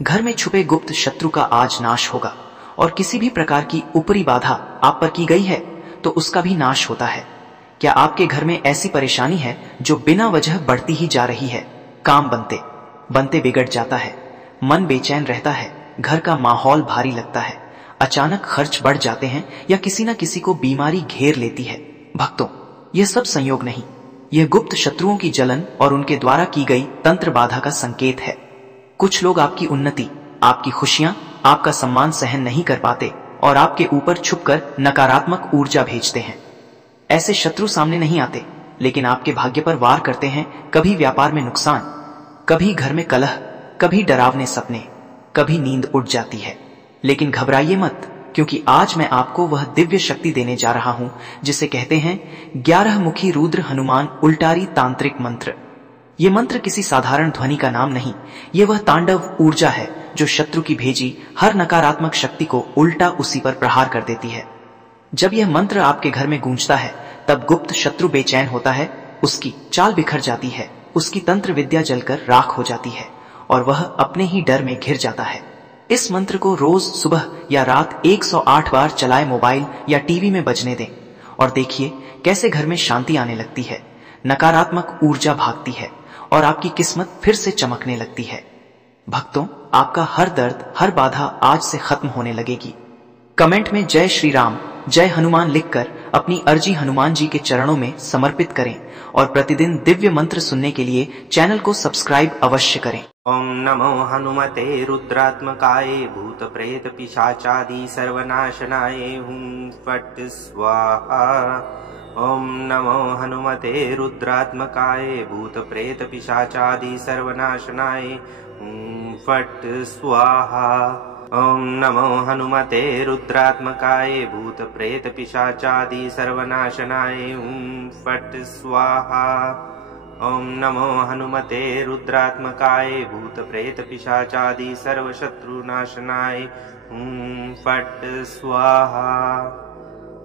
घर में छुपे गुप्त शत्रु का आज नाश होगा और किसी भी प्रकार की ऊपरी बाधा आप पर की गई है तो उसका भी नाश होता है। क्या आपके घर में ऐसी परेशानी है जो बिना वजह बढ़ती ही जा रही है? काम बनते बनते बिगड़ जाता है, मन बेचैन रहता है, घर का माहौल भारी लगता है, अचानक खर्च बढ़ जाते हैं या किसी न किसी को बीमारी घेर लेती है। भक्तों, यह सब संयोग नहीं, यह गुप्त शत्रुओं की जलन और उनके द्वारा की गई तंत्र बाधा का संकेत है। कुछ लोग आपकी उन्नति, आपकी खुशियां, आपका सम्मान सहन नहीं कर पाते और आपके ऊपर छुपकर नकारात्मक ऊर्जा भेजते हैं। ऐसे शत्रु सामने नहीं आते, लेकिन आपके भाग्य पर वार करते हैं। कभी व्यापार में नुकसान, कभी घर में कलह, कभी डरावने सपने, कभी नींद उड़ जाती है। लेकिन घबराइए मत, क्योंकि आज मैं आपको वह दिव्य शक्ति देने जा रहा हूं जिसे कहते हैं 11 मुखी रुद्र हनुमान उल्टारी तांत्रिक मंत्र। ये मंत्र किसी साधारण ध्वनि का नाम नहीं, ये वह तांडव ऊर्जा है जो शत्रु की भेजी हर नकारात्मक शक्ति को उल्टा उसी पर प्रहार कर देती है। जब यह मंत्र आपके घर में गूंजता है, तब गुप्त शत्रु बेचैन होता है, उसकी चाल बिखर जाती है, उसकी तंत्र विद्या जलकर राख हो जाती है और वह अपने ही डर में घिर जाता है। इस मंत्र को रोज सुबह या रात 108 बार चलाए मोबाइल या टीवी में बजने दें और देखिए कैसे घर में शांति आने लगती है, नकारात्मक ऊर्जा भागती है और आपकी किस्मत फिर से चमकने लगती है। भक्तों, आपका हर दर्द, हर बाधा आज से खत्म होने लगेगी। कमेंट में जय श्री राम, जय हनुमान लिखकर अपनी अर्जी हनुमान जी के चरणों में समर्पित करें और प्रतिदिन दिव्य मंत्र सुनने के लिए चैनल को सब्सक्राइब अवश्य करें। ओम नमो हनुमते रुद्रात्मकाय भूत प्रेत पिशाचादि सर्वनाशनाय हुं फट् स्वाहा। ओम नमो हनुमते रुद्रात्मकाय भूत प्रेत पिशाचादि सर्वनाशनाय हुं फट् स्वाहा। ओम नमो हनुमते रुद्रात्मकाय भूत प्रेत पिशाचादि सर्वनाशनाय हुं फट् स्वाहा। ओम नमो हनुमते रुद्रात्मकाय भूत प्रेत पिशाचादि सर्वशत्रुनाशनाय हुं फट् स्वाहा।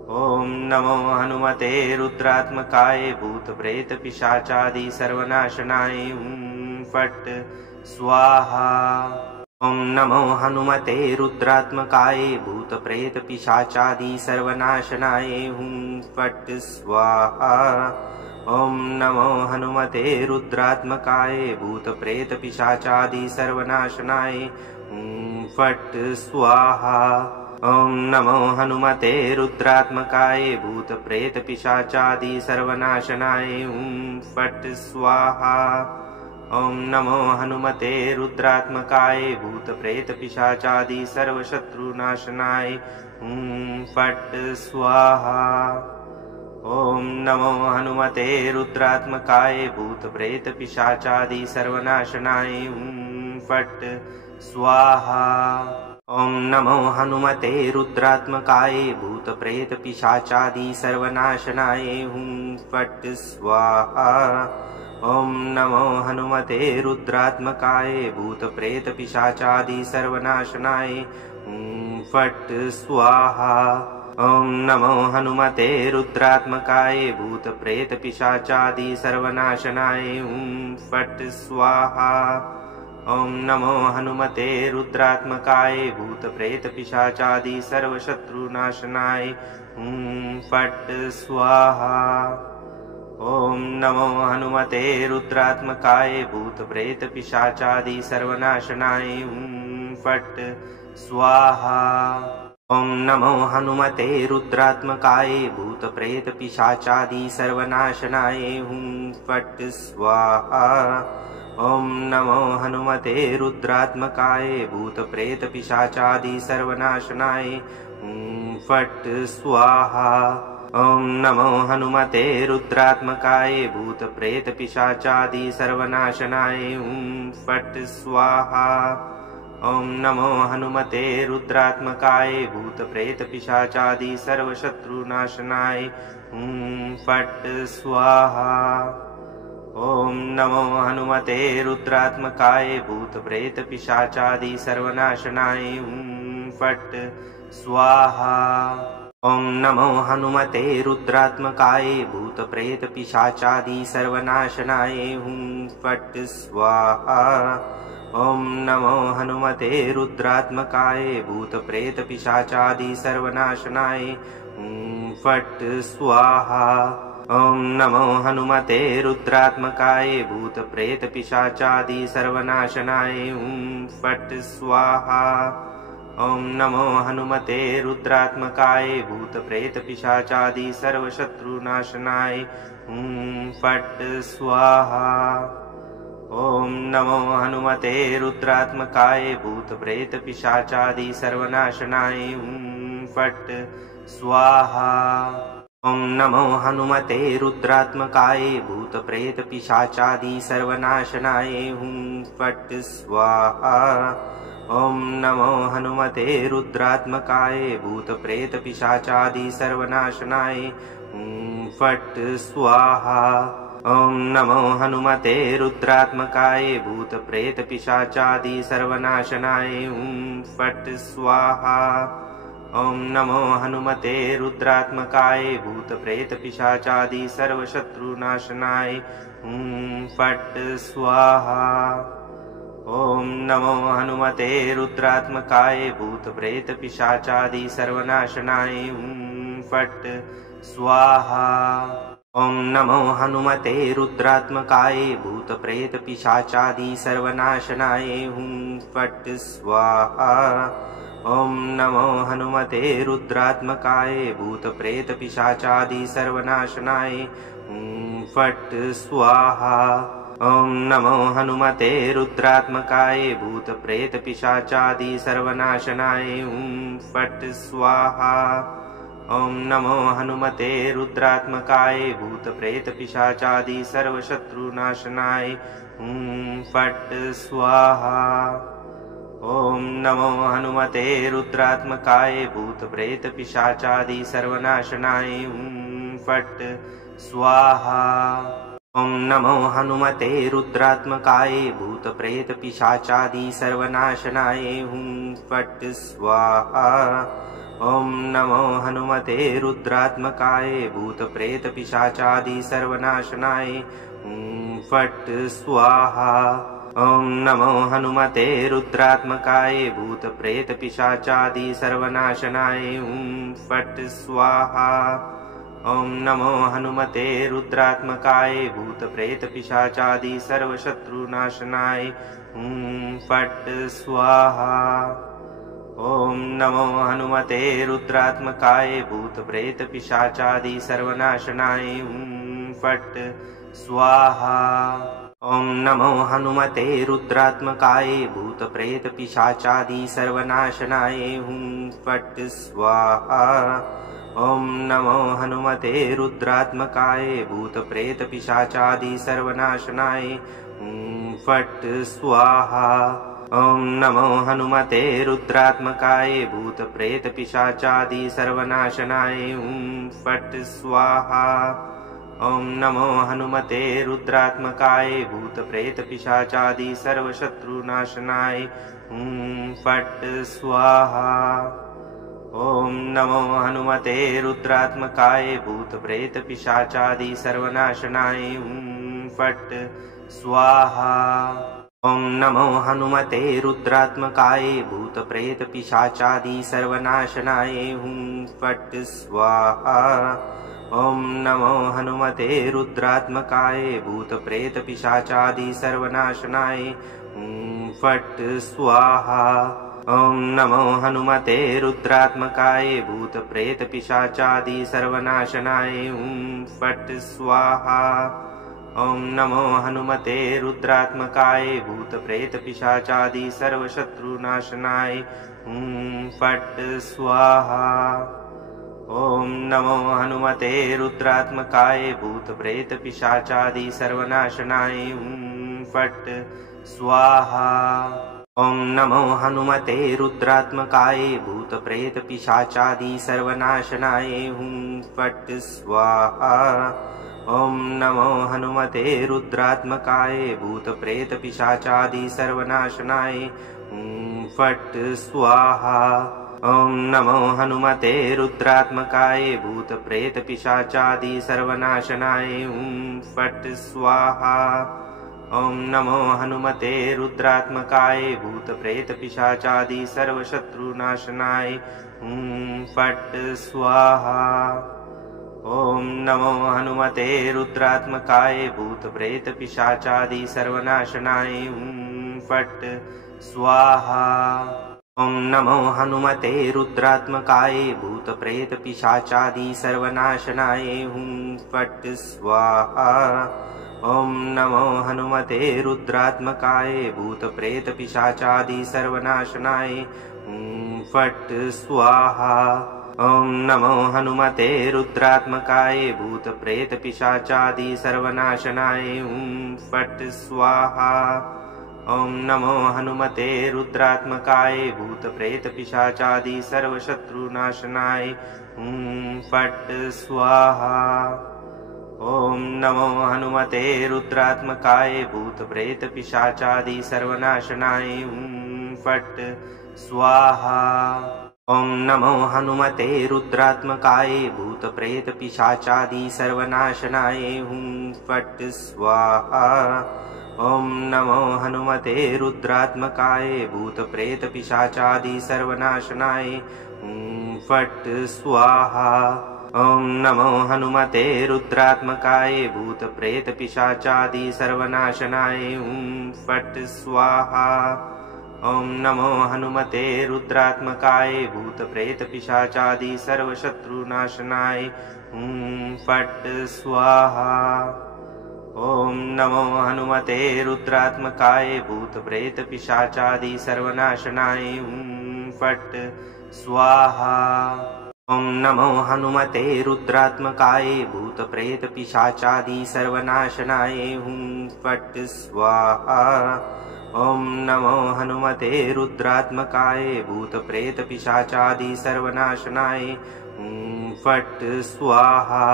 ओम नमो हनुमते रुद्रात्मकाय भूत प्रेत पिशाचादि सर्वनाशनाय हुं फट् स्वाहा। ओम नमो हनुमते रुद्रात्मकाय भूत प्रेत पिशाचादि सर्वनाशनाय हुं फट् स्वाहा। ओम नमो हनुमते रुद्रात्मकाय भूत प्रेत पिशाचादि सर्वनाशनाय हुं फट् स्वाहा। ओम नमो हनुमते रुद्रात्मकाय भूत प्रेत पिशाचादि सर्वनाशनाय हुं फट् स्वाहा। ओम नमो हनुमते रुद्रात्मकाय भूत प्रेत पिशाचादि सर्वशत्रुनाशनाय हुं फट् स्वाहा। ओम नमो हनुमते रुद्रात्मकाय भूत प्रेत पिशाचादि सर्वनाशनाय हुं फट् स्वाहा। ओम नमो हनुमते रुद्रात्मकाय भूत प्रेत पिशाचादि सर्वनाशनाय हुं फट् स्वाहा। ओम नमो हनुमते रुद्रात्मकाय भूत प्रेत पिशाचादि सर्वनाशनाय हुं फट् स्वाहा। ओम नमो हनुमते रुद्रात्मकाय भूत प्रेत पिशाचादि सर्वनाशनाय हुं फट् स्वाहा। ओम नमो हनुमते रुद्रात्मकाय भूत प्रेत पिशाचादि सर्वशत्रुनाशनाय हुं फट् स्वाहा। ओम नमो हनुमते रुद्रात्मकाय भूत प्रेत पिशाचादि सर्वनाशनाय हुं फट् स्वाहा। ओम नमो हनुमते रुद्रात्मकाय भूत प्रेत पिशाचादि सर्वनाशनाय हुं फट् स्वाहा। ओम नमो हनुमते रुद्रात्मकाय भूत प्रेत पिशाचादि सर्वनाशनाय हुं फट् स्वाहा। ओम नमो हनुमते रुद्रात्मकाय भूत प्रेत पिशाचादि सर्वनाशनाय हुं फट् स्वाहा। ओम नमो हनुमते रुद्रात्मकाय भूत प्रेत पिशाचादि सर्वशत्रुनाशनाय हुं फट् स्वाहा। ओम नमो हनुमते रुद्रात्मकाय भूत प्रेत पिशाचादि सर्वनाशनाय हुं फट् स्वाहा। ओम नमो हनुमते रुद्रात्मकाय भूत प्रेत पिशाचादि सर्वनाशनाय हुं फट् स्वाहा। ॐ नमो हनुमते रुद्रात्मकाय भूतप्रेतपिशाचादि सर्वनाशनाय फट् स्वाहा। ॐ नमो हनुमते रुद्रात्मकाय भूतप्रेतपिशाचादि सर्वनाशनाय फट् स्वाहा। ॐ नमो हनुमते रुद्रात्मकाय भूतप्रेतपिशाचादि सर्वशत्रुनाशनाय फट् स्वाहा। ॐ नमो हनुमते रुद्रात्मकाय भूतप्रेतपिशाचादि सर्वनाशनाय फट् स्वाहा। ॐ नमो हनुमते रुद्रात्मकाय भूतप्रेतपिशाचादि सर्वनाशनाय फट् स्वाहा। ॐ नमो हनुमते रुद्रात्मकाय भूतप्रेतपिशाचादि सर्वनाशनाय फट् स्वाहा। ॐ नमो हनुमते रुद्रात्मकाय भूतप्रेतपिशाचादि सर्वनाशनाय फट् स्वाहा। ॐ नमो हनुमते रुद्रात्मकाय भूतप्रेतपिशाचादि सर्वशत्रुनाशनाय फट् स्वाहा। ॐ नमो हनुमते रुद्रात्मकाय भूतप्रेतपिशाचादि सर्वनाशनाय फट् स्वाहा। ॐ नमो हनुमते रुद्रात्मकाय भूतप्रेतपिशाचादि सर्वनाशनाय फट् स्वाहा। ॐ नमो हनुमते रुद्रात्मकाय भूतप्रेतपिशाचादि सर्वनाशनाय फट् स्वाहा। ॐ नमो हनुमते रुद्रात्मकाय भूतप्रेतपिशाचादि सर्वनाशनाय फट् स्वाहा। ॐ नमो हनुमते रुद्रात्मकाय भूतप्रेतपिशाचादि सर्वशत्रुनाशनाय फट् स्वाहा। ॐ नमो हनुमते रुद्रात्मकाय भूतप्रेतपिशाचादि सर्वनाशनाय फट् स्वाहा। ॐ नमो हनुमते रुद्रात्मकाय भूतप्रेतपिशाचादि सर्वनाशनाय फट् स्वाहा। ॐ नमो हनुमते रुद्रात्मकाय भूतप्रेतपिशाचादि सर्वनाशनाय फट् स्वाहा। ॐ नमो हनुमते रुद्रात्मकाय भूतप्रेतपिशाचादि सर्वनाशनाय फट् स्वाहा। ॐ नमो हनुमते रुद्रात्मकाय भूतप्रेतपिशाचादि सर्वशत्रुनाशनाय फट् स्वाहा। ॐ नमो हनुमते रुद्रात्मकाय भूतप्रेतपिशाचादि सर्वनाशनाय फट् स्वाहा। ॐ नमो हनुमते रुद्रात्मकाय भूतप्रेतपिशाचादि सर्वनाशनाय फट् स्वाहा। ॐ नमो हनुमते रुद्रात्मकाय भूतप्रेतपिशाचादि सर्वनाशनाय फट् स्वाहा। ॐ नमो हनुमते रुद्रात्मकाय भूतप्रेतपिशाचादि सर्वनाशनाय फट् स्वाहा। ॐ नमो हनुमते रुद्रात्मकाय भूतप्रेतपिशाचादि सर्वशत्रुनाशनाय फट् स्वाहा। ॐ नमो हनुमते रुद्रात्मकाय भूतप्रेतपिशाचादि सर्वनाशनाय फट् स्वाहा। ॐ नमो हनुमते रुद्रात्मकाय भूतप्रेतपिशाचादि सर्वनाशनाय फट् स्वाहा। ॐ नमो हनुमते रुद्रात्मकाय भूतप्रेतपिशाचादि सर्वनाशनाय फट् स्वाहा। ॐ नमो हनुमते रुद्रात्मकाय भूतप्रेतपिशाचादि सर्वनाशनाय फट् स्वाहा। ॐ नमो हनुमते रुद्रात्मकाय भूतप्रेतपिशाचादि सर्वशत्रुनाशनाय फट् स्वाहा। ॐ नमो हनुमते रुद्रात्मकाय भूतप्रेतपिशाचादि सर्वनाशनाय फट् स्वाहा। ॐ नमो हनुमते रुद्रात्मकाय भूतप्रेतपिशाचादि सर्वनाशनाय फट् स्वाहा। ॐ नमो हनुमते रुद्रात्मकाय भूतप्रेतपिशाचादि सर्वनाशनाय फट् स्वाहा। ॐ नमो हनुमते रुद्रात्मकाय भूतप्रेतपिशाचादि सर्वनाशनाय फट् स्वाहा। ॐ नमो हनुमते रुद्रात्मकाय भूतप्रेतपिशाचादि सर्वशत्रुनाशनाय फट् स्वाहा। ॐ नमो हनुमते रुद्रात्मकाय भूतप्रेतपिशाचादि सर्वनाशनाय फट् स्वाहा। ॐ नमो हनुमते रुद्रात्मकाय भूतप्रेतपिशाचादि सर्वनाशनाय फट् स्वाहा। ॐ नमो हनुमते रुद्रात्मकाय भूतप्रेतपिशाचादि सर्वनाशनाय फट् स्वाहा। ॐ नमो हनुमते रुद्रात्मकाय भूतप्रेतपिशाचादि सर्वनाशनाय फट् स्वाहा। ॐ नमो हनुमते रुद्रात्मकाय भूतप्रेतपिशाचादि सर्वशत्रुनाशनाय फट् स्वाहा। ॐ नमो हनुमते रुद्रात्मकाय भूतप्रेतपिशाचादि सर्वनाशनाय फट् स्वाहा। ॐ नमो हनुमते रुद्रात्मकाय भूतप्रेतपिशाचादि सर्वनाशनाय फट् स्वाहा। ॐ नमो हनुमते रुद्रात्मकाय भूतप्रेतपिशाचादि सर्वनाशनाय फट् स्वाहा। ॐ नमो हनुमते रुद्रात्मकाय भूतप्रेतपिशाचादि सर्वनाशनाय फट् स्वाहा। ॐ नमो हनुमते रुद्रात्मकाय भूतप्रेतपिशाचादि सर्वशत्रुनाशनाय फट् स्वाहा। ॐ नमो हनुमते रुद्रात्मकाय भूतप्रेतपिशाचादि सर्वनाशनाय फट् स्वाहा। ॐ नमो हनुमते रुद्रात्मकाय भूतप्रेतपिशाचादि सर्वनाशनाय फट् स्वाहा। ॐ नमो हनुमते रुद्रात्मकाय भूतप्रेतपिशाचादि सर्वनाशनाय फट् स्वाहा।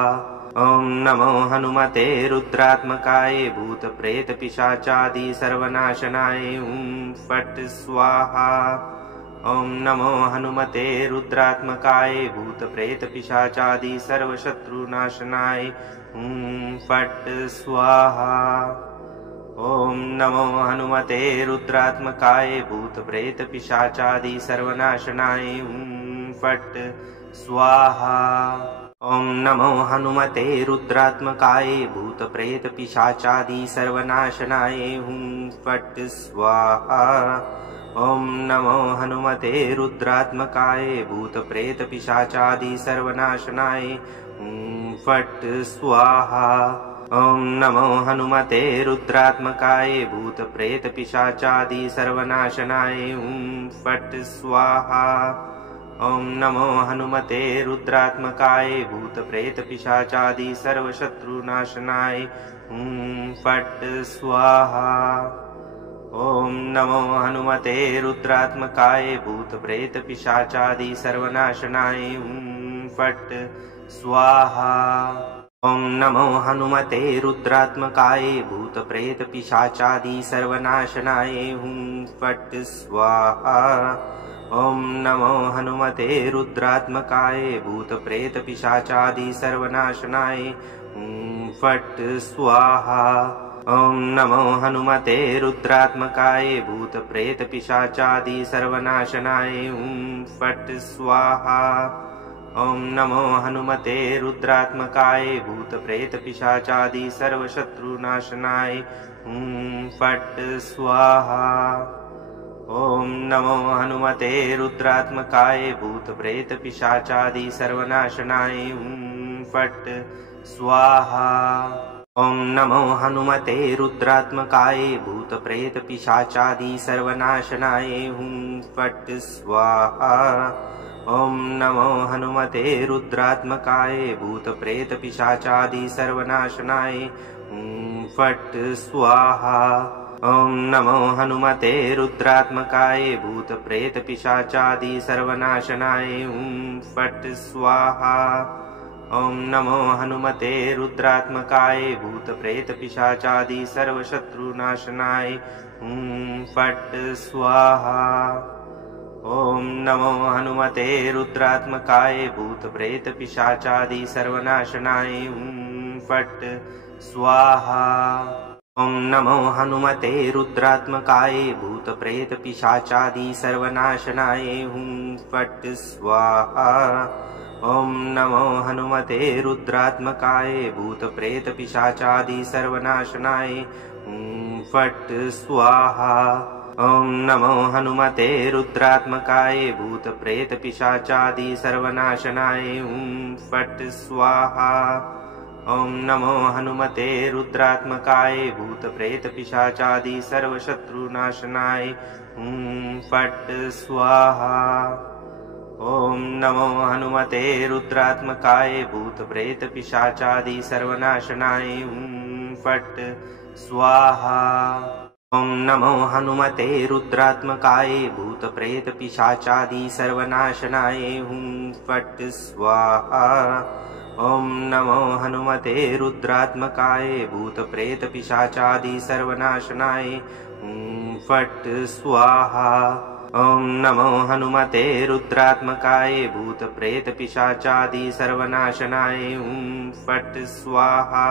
ॐ नमो हनुमते रुद्रात्मकाय भूतप्रेतपिशाचादि सर्वनाशनाय फट् स्वाहा। ॐ नमो हनुमते रुद्रात्मकाय भूतप्रेतपिशाचादि सर्वशत्रुनाशनाय फट् स्वाहा। ॐ नमो हनुमते रुद्रात्मकाय भूतप्रेतपिशाचादि सर्वनाशनाय फट् स्वाहा। ॐ नमो हनुमते रुद्रात्मकाय भूतप्रेतपिशाचादि सर्वनाशनाय फट् स्वाहा। ॐ नमो हनुमते रुद्रात्मकाय भूतप्रेतपिशाचादि सर्वनाशनाय फट् स्वाहा। ॐ नमो हनुमते रुद्रात्मकाय भूतप्रेतपिशाचादि सर्वनाशनाय फट् स्वाहा। ॐ नमो हनुमते रुद्रात्मकाय भूतप्रेतपिशाचादि सर्वशत्रुनाशनाय फट् स्वाहा। ॐ नमो हनुमते रुद्रात्मकाय भूतप्रेतपिशाचादि सर्वनाशनाय फट् स्वाहा। ॐ नमो हनुमते रुद्रात्मकाय भूतप्रेतपिशाचादि सर्वनाशनाय फट् स्वाहा। ॐ नमो हनुमते रुद्रात्मकाय भूतप्रेतपिशाचादि सर्वनाशनाय फट् स्वाहा। ॐ नमो हनुमते रुद्रात्मकाय भूतप्रेतपिशाचादि सर्वनाशनाय फट् स्वाहा। ॐ नमो हनुमते रुद्रात्मकाय भूतप्रेतपिशाचादि सर्वशत्रुनाशनाय फट् स्वाहा। ॐ नमो हनुमते रुद्रात्मकाय भूतप्रेतपिशाचादि सर्वनाशनाय फट् स्वाहा। ॐ नमो हनुमते रुद्रात्मकाय भूतप्रेतपिशाचादि सर्वनाशनाय फट् स्वाहा। ॐ नमो हनुमते रुद्रात्मकाय भूतप्रेतपिशाचादि सर्वनाशनाय फट् स्वाहा। ॐ नमो हनुमते रुद्रात्मकाय भूतप्रेतपिशाचादि सर्वनाशनाय फट् स्वाहा। ॐ नमो हनुमते रुद्रात्मकाय भूतप्रेतपिशाचादि सर्वशत्रुनाशनाय फट् स्वाहा। ॐ नमो हनुमते रुद्रात्मकाय भूतप्रेतपिशाचादि सर्वनाशनाय फट् स्वाहा। ॐ नमो हनुमते रुद्रात्मकाय भूतप्रेतपिशाचादि सर्वनाशनाय हुं फट् स्वाहा। ॐ नमो हनुमते रुद्रात्मकाय भूतप्रेतपिशाचादि सर्वनाशनाय हुं फट् स्वाहा। ॐ नमो हनुमते रुद्रात्मकाय भूतप्रेतपिशाचादि सर्वनाशनाय हुं फट् स्वाहा। ॐ नमो हनुमते रुद्रात्मकाय भूतप्रेतपिशाचादि सर्वशत्रुनाशनाय हुं फट् स्वाहा। ॐ नमो हनुमते रुद्रात्मकाय भूतप्रेतपिशाचादि सर्वनाशनाय हुं फट् स्वाहा। ॐ नमो हनुमते रुद्रात्मकाय भूतप्रेतपिशाचादि सर्वनाशनाय हुं फट् स्वाहा। ॐ नमो हनुमते रुद्रात्मकाय भूतप्रेतपिशाचादि सर्वनाशनाय हुं फट् स्वाहा। ॐ नमो हनुमते रुद्रात्मकाय भूतप्रेतपिशाचादि सर्वनाशनाय हुं फट् स्वाहा।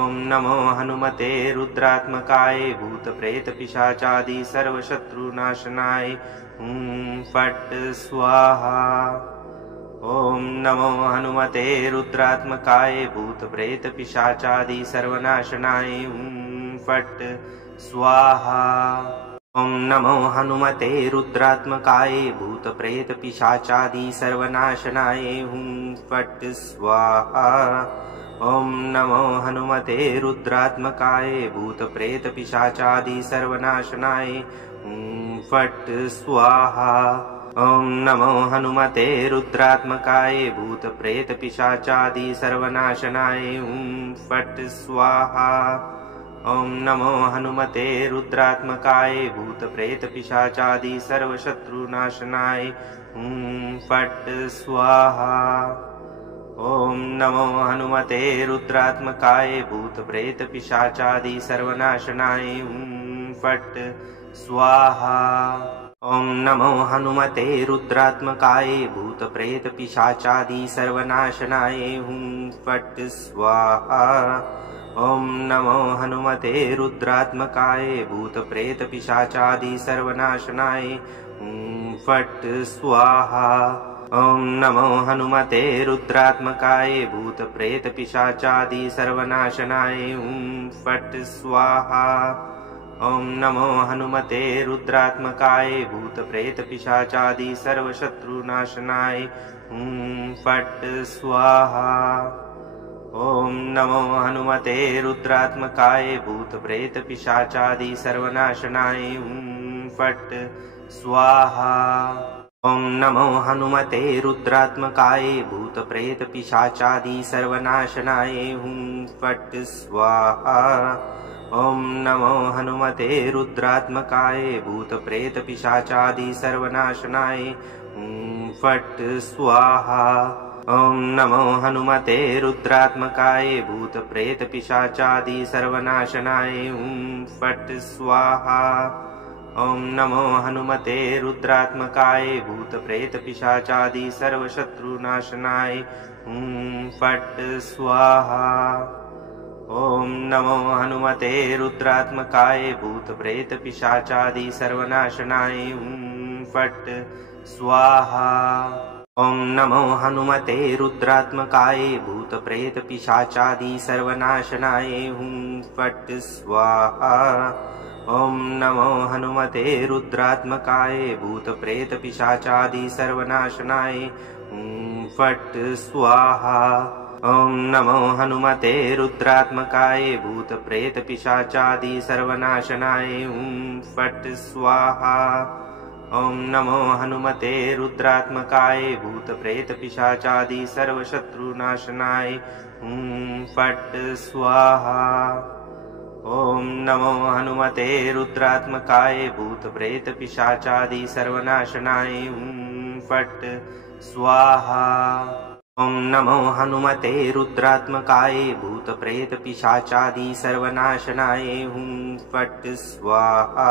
ॐ नमो हनुमते रुद्रात्मकाय भूतप्रेतपिशाचादि सर्वशत्रुनाशनाय हुं फट् स्वाहा। ॐ नमो हनुमते रुद्रात्मकाय भूतप्रेतपिशाचादि सर्वनाशनाय हुं फट् स्वाहा। ॐ नमो हनुमते रुद्रात्मकाय भूतप्रेतपिशाचादि सर्वनाशनाय हुं फट् स्वाहा। ॐ नमो हनुमते रुद्रात्मकाय भूतप्रेतपिशाचादि सर्वनाशनाय हुं फट् स्वाहा। ॐ नमो हनुमते रुद्रात्मकाय भूतप्रेतपिशाचादि सर्वनाशनाय हुं फट् स्वाहा। ॐ नमो हनुमते रुद्रात्मकाय भूतप्रेतपिशाचादि सर्वशत्रुनाशनाय हुं फट् स्वाहा। ॐ नमो हनुमते रुद्रात्मकाय भूतप्रेतपिशाचादि सर्वनाशनाय हुं फट् स्वाहा। ॐ नमो हनुमते रुद्रात्मकाय भूतप्रेतपिशाचादि सर्वनाशनाय हुं फट् स्वाहा। ॐ नमो हनुमते रुद्रात्मकाय भूतप्रेतपिशाचादि सर्वनाशनाय हुं फट् स्वाहा। ॐ नमो हनुमते रुद्रात्मकाय भूतप्रेतपिशाचादि सर्वनाशनाय हुं फट् स्वाहा। ॐ नमो हनुमते रुद्रात्मकाय भूतप्रेतपिशाचादि सर्वशत्रुनाशनाय हुं फट् स्वाहा। ॐ नमो हनुमते रुद्रात्मकाय भूतप्रेतपिशाचादि सर्वनाशनाय हुं फट् स्वाहा। ॐ नमो हनुमते रुद्रात्मकाय भूतप्रेतपिशाचादि सर्वनाशनाय हुं फट् स्वाहा। ॐ नमो हनुमते रुद्रात्मकाय भूतप्रेतपिशाचादि सर्वनाशनाय हुं फट् स्वाहा। ॐ नमो हनुमते रुद्रात्मकाय भूतप्रेतपिशाचादि सर्वनाशनाय हुं फट् स्वाहा। ॐ नमो हनुमते रुद्रात्मकाय भूतप्रेतपिशाचादि सर्वशत्रुनाशनाय हुं फट् स्वाहा। ॐ नमो हनुमते रुद्रात्मकाय भूतप्रेतपिशाचादि सर्वनाशनाय हुं फट् स्वाहा। ॐ नमो हनुमते रुद्रात्मकाय भूतप्रेतपिशाचादि सर्वनाशनाय हुं फट् स्वाहा। ॐ नमो हनुमते रुद्रात्मकाय भूतप्रेतपिशाचादि सर्वनाशनाय हुं फट् स्वाहा। ॐ नमो हनुमते रुद्रात्मकाय भूतप्रेतपिशाचादि सर्वनाशनाय हुं फट् स्वाहा। ॐ नमो हनुमते रुद्रात्मकाय भूतप्रेतपिशाचादि सर्वशत्रुनाशनाय हुं फट् स्वाहा। ॐ नमो हनुमते रुद्रात्मकाय भूतप्रेतपिशाचादि सर्वनाशनाय हुं फट् स्वाहा। ॐ नमो हनुमते रुद्रात्मकाय भूतप्रेतपिशाचादि सर्वनाशनाय हुं फट् स्वाहा।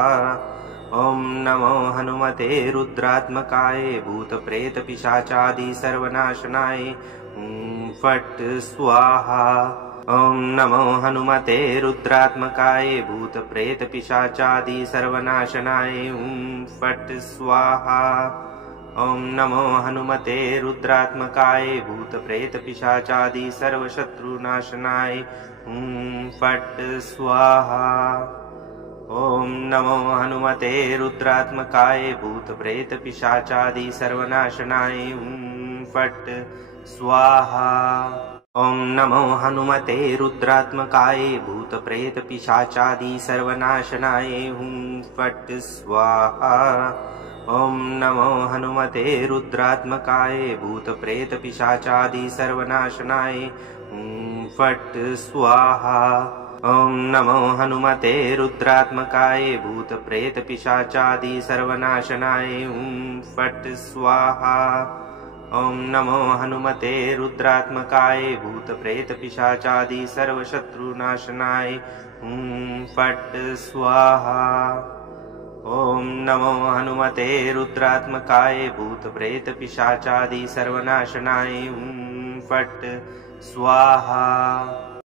ॐ नमो हनुमते रुद्रात्मकाय भूतप्रेतपिशाचादि सर्वनाशनाय हुं फट् स्वाहा। ॐ नमो हनुमते रुद्रात्मकाय भूतप्रेतपिशाचादि सर्वनाशनाय हुं फट् स्वाहा। ॐ नमो हनुमते रुद्रात्मकाय भूतप्रेतपिशाचादि सर्वशत्रुनाशनाय हुं फट् स्वाहा। ॐ नमो हनुमते रुद्रात्मकाय भूतप्रेतपिशाचादि सर्वनाशनाय हुं फट् स्वाहा। ॐ नमो हनुमते रुद्रात्मकाय भूतप्रेतपिशाचादि सर्वनाशनाय हुं फट् स्वाहा। ॐ नमो हनुमते रुद्रात्मकाय भूतप्रेतपिशाचादि सर्वनाशनाय हुं फट् स्वाहा। ॐ नमो हनुमते रुद्रात्मकाय भूतप्रेतपिशाचादि सर्वनाशनाय हुं फट् स्वाहा। ॐ नमो हनुमते रुद्रात्मकाय भूतप्रेतपिशाचादि सर्वशत्रुनाशनाय हुं फट् स्वाहा। ॐ नमो हनुमते रुद्रात्मकाय भूतप्रेतपिशाचादि सर्वनाशनाय हुं फट् स्वाहा।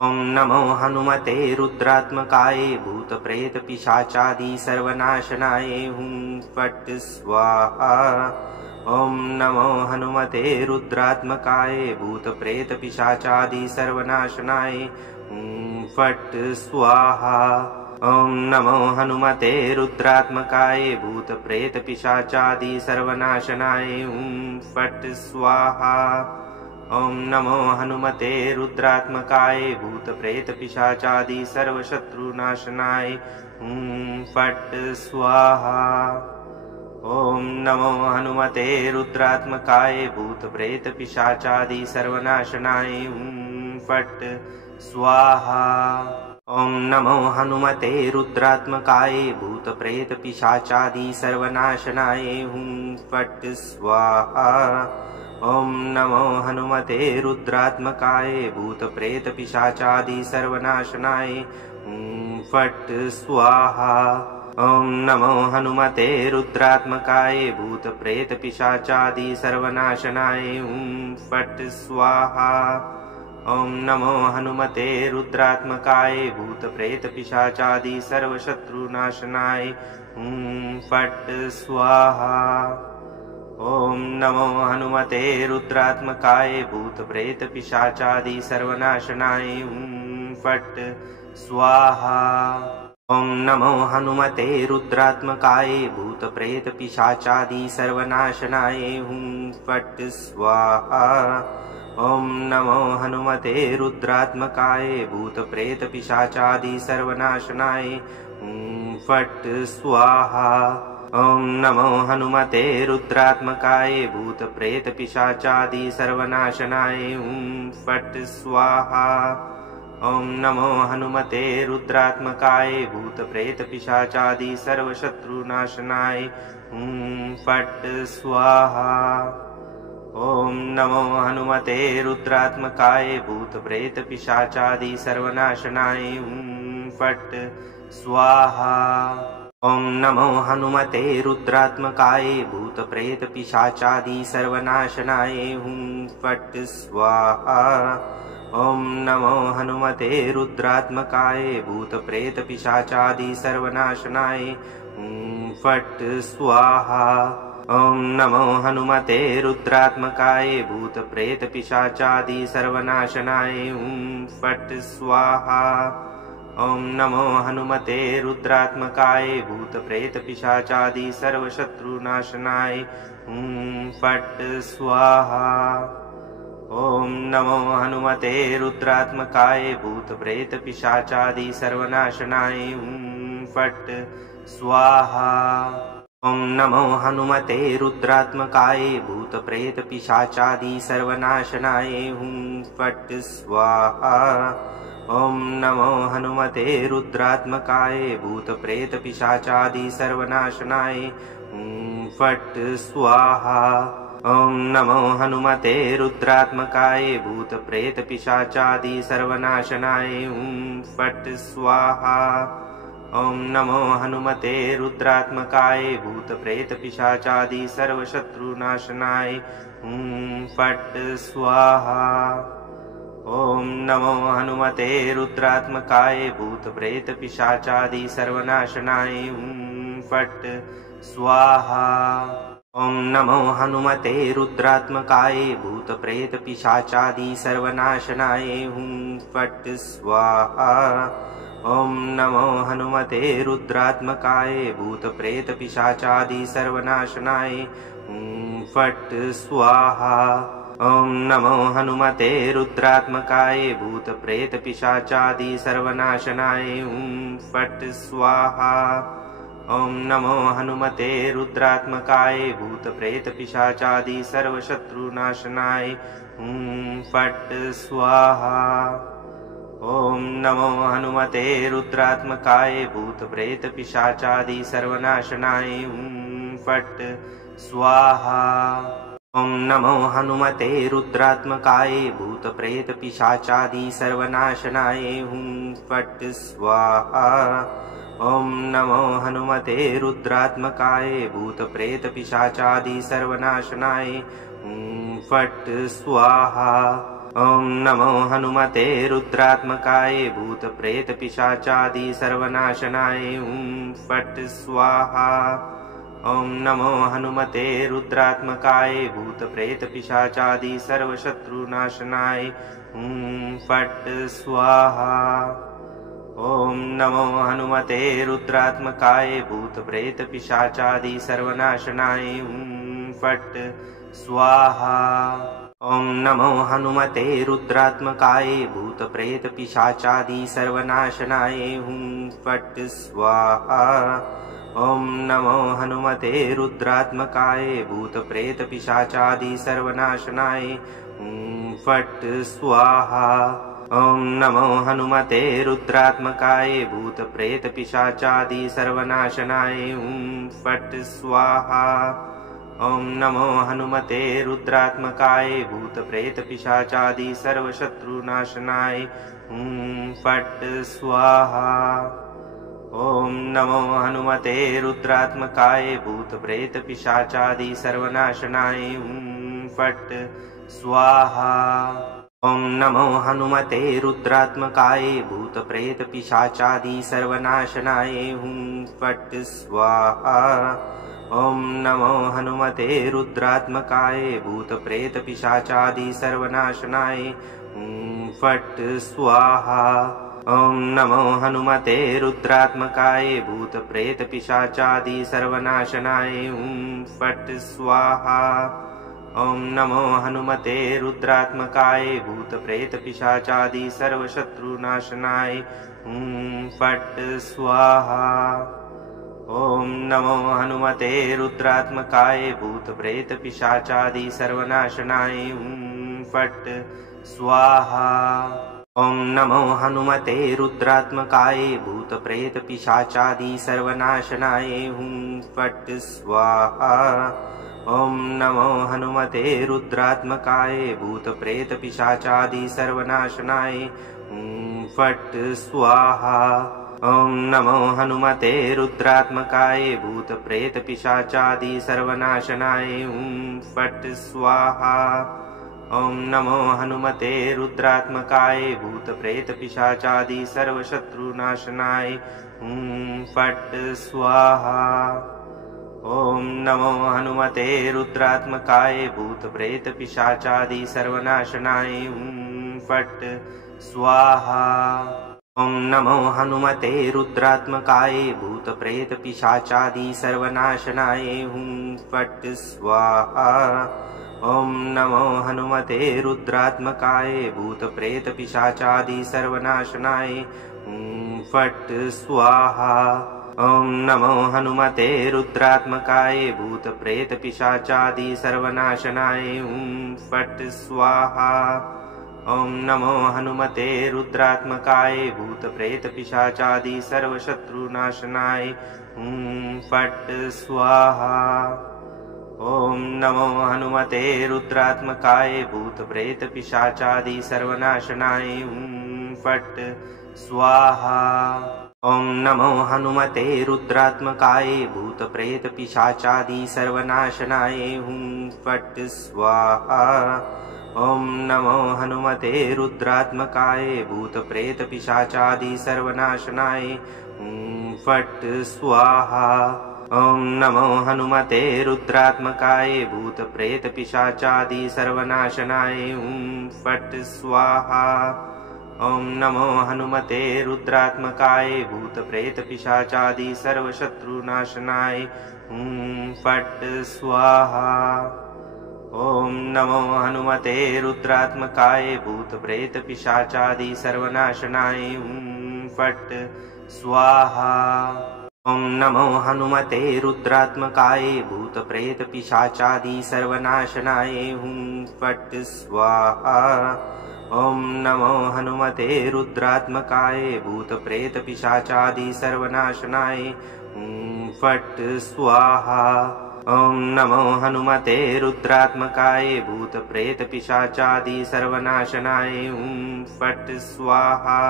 ॐ नमो हनुमते रुद्रात्मकाय भूतप्रेतपिशाचादि सर्वनाशनाय हुं फट् स्वाहा। ॐ नमो हनुमते रुद्रात्मकाय भूतप्रेतपिशाचादि सर्वनाशनाय हुं फट् स्वाहा। ॐ नमो हनुमते रुद्रात्मकाय भूतप्रेतपिशाचादि सर्वनाशनाय हुं फट् स्वाहा। ॐ नमो हनुमते रुद्रात्मकाय भूतप्रेतपिशाचादि सर्वशत्रुनाशनाय हुं फट् स्वाहा। ॐ नमो हनुमते रुद्रात्मकाय भूतप्रेतपिशाचादि सर्वनाशनाय हुं फट् स्वाहा। ॐ नमो हनुमते रुद्रात्मकाय भूतप्रेतपिशाचादि सर्वनाशनाय हुं फट् स्वाहा। ॐ नमो हनुमते रुद्रात्मकाय भूतप्रेतपिशाचादि सर्वनाशनाय हुं फट् स्वाहा। ॐ नमो हनुमते रुद्रात्मकाय भूतप्रेतपिशाचादि सर्वनाशनाय हुं फट् स्वाहा। ॐ नमो हनुमते रुद्रात्मकाय भूतप्रेतपिशाचादि सर्वशत्रुनाशनाय हुं फट् स्वाहा। ॐ नमो हनुमते रुद्रात्मकाय भूतप्रेतपिशाचादि सर्वनाशनाय हुं फट् स्वाहा। ॐ नमो हनुमते रुद्रात्मकाय भूतप्रेतपिशाचादि सर्वनाशनाय हुं फट् स्वाहा। ॐ नमो हनुमते रुद्रात्मकाय भूतप्रेतपिशाचादि सर्वनाशनाय हुं फट् स्वाहा। ॐ नमो हनुमते रुद्रात्मकाय भूतप्रेतपिशाचादि सर्वनाशनाय हुं फट् स्वाहा। ॐ नमो हनुमते रुद्रात्मकाय भूतप्रेतपिशाचादि सर्वशत्रुनाशनाय हुं फट् स्वाहा। ॐ नमो हनुमते रुद्रात्मकाय भूतप्रेतपिशाचादि सर्वनाशनाय हुं फट् स्वाहा। ॐ नमो हनुमते रुद्रात्मकाय भूतप्रेतपिशाचादि सर्वनाशनाय हुं फट् स्वाहा। ॐ नमो हनुमते रुद्रात्मकाय भूतप्रेतपिशाचादि सर्वनाशनाय हुं फट् स्वाहा। ॐ नमो हनुमते रुद्रात्मकाय भूतप्रेतपिशाचादि सर्वनाशनाय हुं फट् स्वाहा। ॐ नमो हनुमते रुद्रात्मकाय भूतप्रेतपिशाचादि सर्वशत्रुनाशनाय हुं फट् स्वाहा। ॐ नमो हनुमते रुद्रात्मकाय भूतप्रेतपिशाचादि सर्वनाशनाय हुं फट् स्वाहा। ॐ नमो हनुमते रुद्रात्मकाय भूतप्रेतपिशाचादि सर्वनाशनाय हुं फट् स्वाहा। ॐ नमो हनुमते रुद्रात्मकाय भूतप्रेतपिशाचादि सर्वनाशनाय हुं फट् स्वाहा। ॐ नमो हनुमते रुद्रात्मकाय भूतप्रेतपिशाचादि सर्वनाशनाय हुं फट् स्वाहा। ॐ नमो हनुमते रुद्रात्मकाय भूतप्रेतपिशाचादि सर्वशत्रुनाशनाय हुं फट् स्वाहा। ॐ नमो हनुमते रुद्रात्मकाय भूतप्रेतपिशाचादि सर्वनाशनाय फट् स्वाहा। ॐ नमो हनुमते रुद्रात्मकाय भूतप्रेतपिशाचादि सर्वनाशनाय फट् स्वाहा। ॐ नमो हनुमते रुद्रात्मकाय भूतप्रेतपिशाचादि सर्वनाशनाय फट् स्वाहा। ॐ नमो हनुमते रुद्रात्मकाय भूतप्रेतपिशाचादि सर्वनाशनाय फट् स्वाहा। ॐ नमो हनुमते रुद्रात्मकाय भूतप्रेतपिशाचादि सर्वशत्रुनाशनाय फट् स्वाहा। ॐ नमो हनुमते रुद्रात्मकाय भूतप्रेतपिशाचादि सर्वनाशनाय फट् स्वाहा। ॐ नमो हनुमते रुद्रात्मकाय भूतप्रेतपिशाचादि सर्वनाशनाय फट् स्वाहा। ॐ नमो हनुमते रुद्रात्मकाय भूतप्रेतपिशाचादि सर्वनाशनाय फट् स्वाहा। ॐ नमो हनुमते रुद्रात्मकाय भूतप्रेतपिशाचादि सर्वनाशनाय फट् स्वाहा। ॐ नमो हनुमते रुद्रात्मकाय भूतप्रेतपिशाचादि सर्वशत्रुनाशनाय फट् स्वाहा। ॐ नमो हनुमते रुद्रात्मकाय भूतप्रेतपिशाचादि सर्वनाशनाय फट् स्वाहा। ॐ नमो हनुमते रुद्रात्मकाय भूतप्रेतपिशाचादि सर्वनाशनाय फट् स्वाहा। ॐ नमो हनुमते रुद्रात्मकाय भूतप्रेतपिशाचादि सर्वनाशनाय फट् स्वाहा। ॐ नमो हनुमते रुद्रात्मकाय भूतप्रेतपिशाचादि सर्वनाशनाय फट् स्वाहा। ॐ नमो हनुमते रुद्रात्मकाय भूतप्रेतपिशाचादि सर्वशत्रुनाशनाय फट् स्वाहा। ॐ नमो हनुमते रुद्रात्मकाय भूतप्रेतपिशाचादि सर्वनाशनाय फट् स्वाहा। ॐ नमो हनुमते रुद्रात्मकाय भूतप्रेतपिशाचादि सर्वनाशनाय फट् स्वाहा। ॐ नमो हनुमते रुद्रात्मकाय भूतप्रेतपिशाचादि सर्वनाशनाय फट् स्वाहा। ॐ नमो हनुमते रुद्रात्मकाय भूतप्रेतपिशाचादि सर्वनाशनाय फट् स्वाहा। ॐ नमो हनुमते रुद्रात्मकाय भूतप्रेतपिशाचादि सर्वशत्रुनाशनाय फट् स्वाहा। ॐ नमो हनुमते रुद्रात्मकाय भूतप्रेतपिशाचादि सर्वनाशनाय फट् स्वाहा। ॐ नमो हनुमते रुद्रात्मकाय भूतप्रेतपिशाचादि सर्वनाशनाय फट् स्वाहा। ॐ नमो हनुमते रुद्रात्मकाय भूतप्रेतपिशाचादि सर्वनाशनाय फट् स्वाहा। ॐ नमो हनुमते रुद्रात्मकाय भूतप्रेतपिशाचादि सर्वनाशनाय फट् स्वाहा। ॐ नमो हनुमते रुद्रात्मकाय भूतप्रेतपिशाचादि सर्वशत्रुनाशनाय फट् स्वाहा। ॐ नमो हनुमते रुद्रात्मकाय भूतप्रेतपिशाचादि सर्वनाशनाय फट् स्वाहा। ॐ नमो हनुमते रुद्रात्मकाय भूतप्रेतपिशाचादि सर्वनाशनाय फट् स्वाहा। ॐ नमो हनुमते रुद्रात्मकाय भूतप्रेतपिशाचादि सर्वनाशनाय फट् स्वाहा। ॐ नमो हनुमते रुद्रात्मकाय भूतप्रेतपिशाचादि सर्वनाशनाय फट् स्वाहा। ॐ नमो हनुमते रुद्रात्मकाय भूतप्रेतपिशाचादि सर्वशत्रुनाशनाय फट् स्वाहा। ॐ नमो हनुमते रुद्रात्मकाय भूतप्रेतपिशाचादि सर्वनाशनाय फट् स्वाहा। ॐ नमो हनुमते रुद्रात्मकाय भूतप्रेतपिशाचादि सर्वनाशनाय फट् स्वाहा। ॐ नमो हनुमते रुद्रात्मकाय भूतप्रेतपिशाचादि सर्वनाशनाय फट् स्वाहा। ॐ नमो हनुमते रुद्रात्मकाय भूतप्रेतपिशाचादि सर्वनाशनाय फट् स्वाहा। ॐ नमो हनुमते रुद्रात्मकाय भूतप्रेतपिशाचादि सर्वशत्रुनाशनाय फट् स्वाहा। ॐ नमो हनुमते रुद्रात्मकाय भूतप्रेतपिशाचादि सर्वनाशनाय फट् स्वाहा। ॐ नमो हनुमते रुद्रात्मकाय भूतप्रेतपिशाचादि सर्वनाशनाय फट् स्वाहा। ॐ नमो हनुमते रुद्रात्मकाय भूतप्रेतपिशाचादि सर्वनाशनाय फट् स्वाहा। ॐ नमो हनुमते रुद्रात्मकाय भूतप्रेतपिशाचादि सर्वनाशनाय फट् स्वाहा।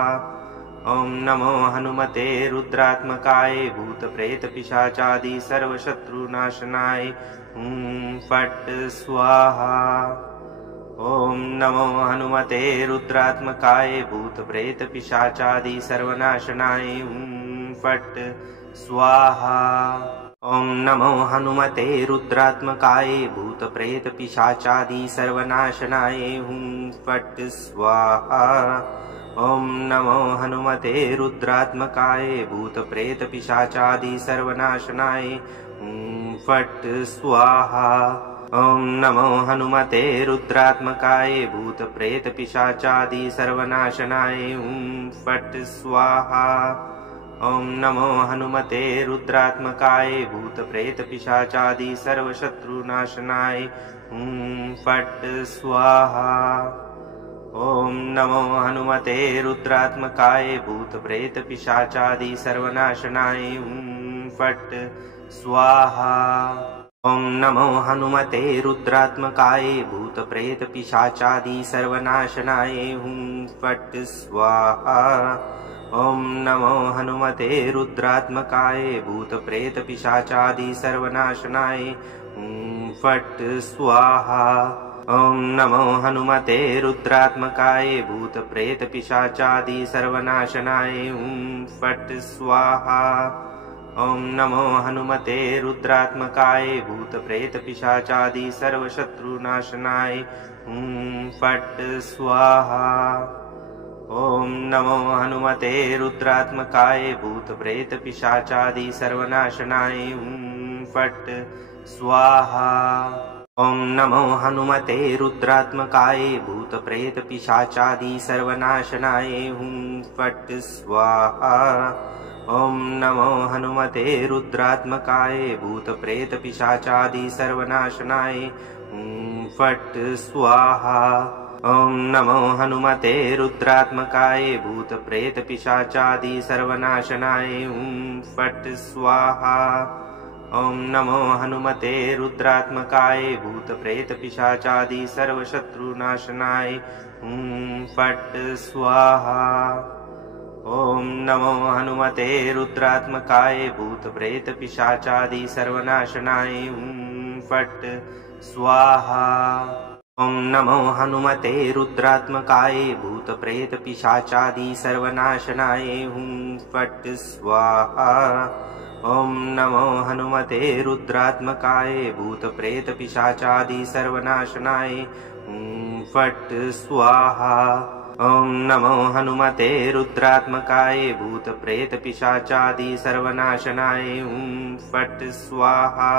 ॐ नमो हनुमते रुद्रात्मकाय भूतप्रेतपिशाचादि सर्वशत्रुनाशनाय फट् स्वाहा। ॐ नमो हनुमते रुद्रात्मकाय भूतप्रेतपिशाचादि सर्वनाशनाय फट् स्वाहा। ॐ नमो हनुमते रुद्रात्मकाय भूतप्रेतपिशाचादि सर्वनाशनाय फट् स्वाहा। ॐ नमो हनुमते रुद्रात्मकाय भूतप्रेतपिशाचादि सर्वनाशनाय फट् स्वाहा। ॐ नमो हनुमते रुद्रात्मकाय भूतप्रेतपिशाचादि सर्वनाशनाय फट् स्वाहा। ॐ नमो हनुमते रुद्रात्मकाय भूतप्रेतपिशाचादि सर्वशत्रुनाशनाय फट् स्वाहा। ॐ नमो हनुमते रुद्रात्मकाय भूतप्रेतपिशाचादि सर्वनाशनाय फट् स्वाहा। ॐ नमो हनुमते रुद्रात्मकाय भूतप्रेतपिशाचादि सर्वनाशनाय फट् स्वाहा। ॐ नमो हनुमते रुद्रात्मकाय भूतप्रेतपिशाचादि सर्वनाशनाय फट् स्वाहा। ॐ नमो हनुमते रुद्रात्मकाय भूतप्रेतपिशाचादि सर्वनाशनाय फट् स्वाहा। ॐ नमो हनुमते रुद्रात्मकाय भूतप्रेतपिशाचादि सर्वशत्रुनाशनाय फट् स्वाहा। ॐ नमो हनुमते रुद्रात्मकाय भूतप्रेतपिशाचादि सर्वनाशनाय फट् स्वाहा। ॐ नमो हनुमते रुद्रात्मकाय भूतप्रेतपिशाचादि सर्वनाशनाय फट् स्वाहा। ॐ नमो हनुमते रुद्रात्मकाय भूतप्रेतपिशाचादि सर्वनाशनाय फट् स्वाहा। ॐ नमो हनुमते रुद्रात्मकाय भूतप्रेतपिशाचादि सर्वनाशनाय फट् स्वाहा। ॐ नमो हनुमते रुद्रात्मकाय भूतप्रेतपिशाचादि सर्वशत्रुनाशनाय फट् स्वाहा। ॐ नमो हनुमते रुद्रात्मकाय भूतप्रेतपिशाचादि सर्वनाशनाय फट् स्वाहा। ॐ नमो हनुमते रुद्रात्मकाय भूतप्रेतपिशाचादि सर्वनाशनाय फट् स्वाहा। ॐ नमो हनुमते रुद्रात्मकाय भूतप्रेतपिशाचादि सर्वनाशनाय फट् स्वाहा। ॐ नमो हनुमते रुद्रात्मकाय भूतप्रेतपिशाचादि सर्वनाशनाय फट् स्वाहा।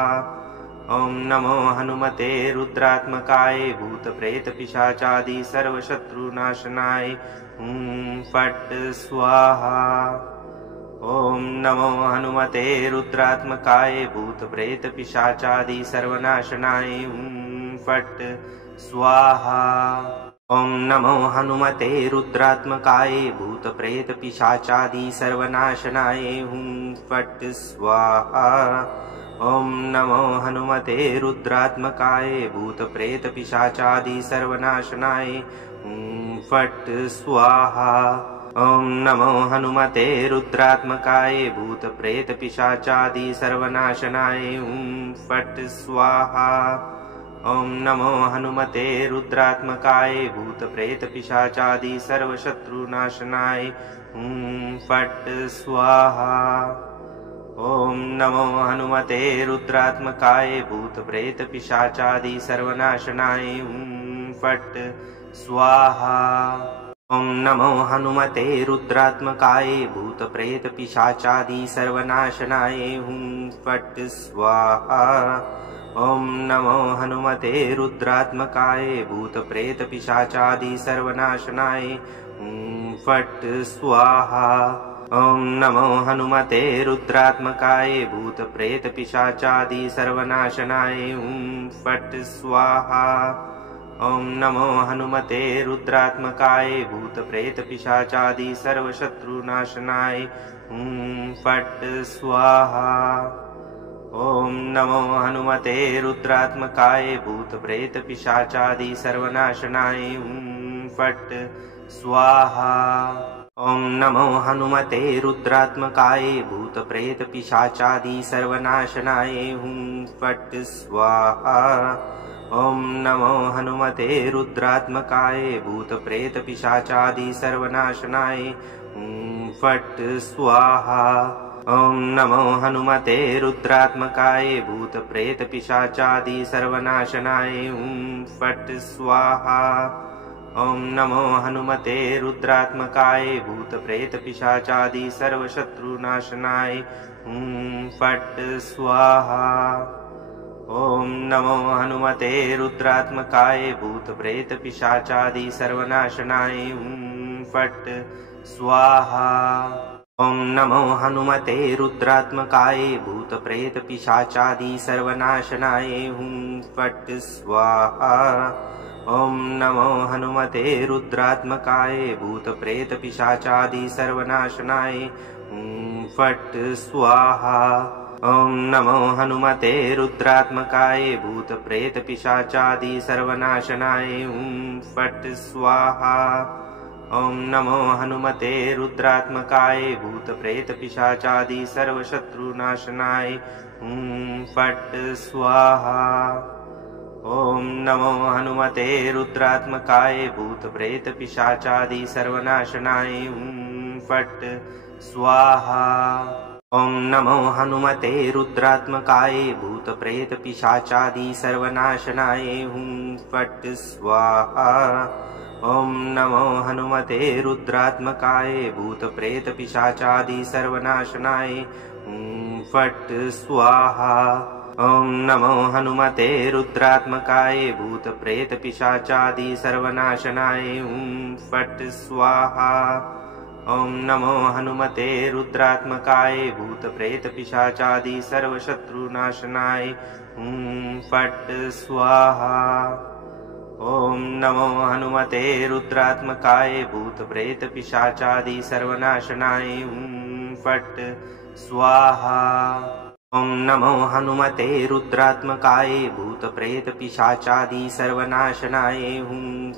ॐ नमो हनुमते रुद्रात्मकाय भूतप्रेतपिशाचादि सर्वशत्रुनाशनाय फट् स्वाहा। ॐ नमो हनुमते रुद्रात्मकाय भूतप्रेतपिशाचादि सर्वनाशनाय फट् स्वाहा। ॐ नमो हनुमते रुद्रात्मकाय भूतप्रेतपिशाचादि सर्वनाशनाय फट् स्वाहा। ॐ नमो हनुमते रुद्रात्मकाय भूतप्रेतपिशाचादि सर्वनाशनाय फट् स्वाहा। ॐ नमो हनुमते रुद्रात्मकाय भूतप्रेतपिशाचादि सर्वनाशनाय फट् स्वाहा। ॐ नमो हनुमते रुद्रात्मकाय भूतप्रेतपिशाचादि सर्वशत्रुनाशनाय फट् स्वाहा। ॐ नमो हनुमते रुद्रात्मकाय भूतप्रेतपिशाचादि सर्वनाशनाय फट् स्वाहा। ॐ नमो हनुमते रुद्रात्मकाय भूतप्रेतपिशाचादि सर्वनाशनाय फट् स्वाहा। ॐ नमो हनुमते रुद्रात्मकाय भूतप्रेतपिशाचादि सर्वनाशनाय फट् स्वाहा। ॐ नमो हनुमते रुद्रात्मकाय भूतप्रेतपिशाचादि सर्वनाशनाय फट् स्वाहा। ॐ नमो हनुमते रुद्रात्मकाय भूतप्रेतपिशाचादि सर्वशत्रुनाशनाय फट् स्वाहा। ॐ नमो हनुमते रुद्रात्मकाय भूतप्रेतपिशाचादि सर्वनाशनाय फट् स्वाहा। ॐ नमो हनुमते रुद्रात्मकाय भूतप्रेतपिशाचादि सर्वनाशनाय फट् स्वाहा। ॐ नमो हनुमते रुद्रात्मकाय भूतप्रेतपिशाचादि सर्वनाशनाय फट् स्वाहा। ॐ नमो हनुमते रुद्रात्मकाय भूतप्रेतपिशाचादि सर्वनाशनाय फट् स्वाहा। ॐ नमो हनुमते रुद्रात्मकाय भूतप्रेतपिशाचादि सर्वशत्रुनाशनाय फट् स्वाहा। ॐ नमो हनुमते रुद्रात्मकाय भूतप्रेतपिशाचादि सर्वनाशनाय फट् स्वाहा। ॐ नमो हनुमते रुद्रात्मकाय भूतप्रेतपिशाचादि सर्वनाशनाय फट् स्वाहा। ॐ नमो हनुमते रुद्रात्मकाय भूतप्रेतपिशाचादि सर्वनाशनाय फट् स्वाहा। ॐ नमो हनुमते रुद्रात्मकाय भूतप्रेतपिशाचादि सर्वनाशनाय फट् स्वाहा। ॐ नमो हनुमते रुद्रात्मकाय भूतप्रेतपिशाचादि सर्वशत्रुनाशनाय फट् स्वाहा। ॐ नमो हनुमते रुद्रात्मकाय भूतप्रेतपिशाचादि सर्वनाशनाय फट् स्वाहा। ॐ नमो हनुमते रुद्रात्मकाय भूतप्रेतपिशाचादि सर्वनाशनाय फट् स्वाहा। ॐ नमो हनुमते रुद्रात्मकाय भूतप्रेतपिशाचादि सर्वनाशनाय फट् स्वाहा। ॐ नमो हनुमते रुद्रात्मकाय भूतप्रेतपिशाचादि सर्वनाशनाय फट् स्वाहा। ॐ नमो हनुमते रुद्रात्मकाय भूतप्रेतपिशाचादि सर्वशत्रुनाशनाय फट् स्वाहा। ॐ नमो हनुमते रुद्रात्मकाय भूतप्रेतपिशाचादि सर्वनाशनाय फट् स्वाहा। ॐ नमो हनुमते रुद्रात्मकाय भूतप्रेतपिशाचादि सर्वनाशनाय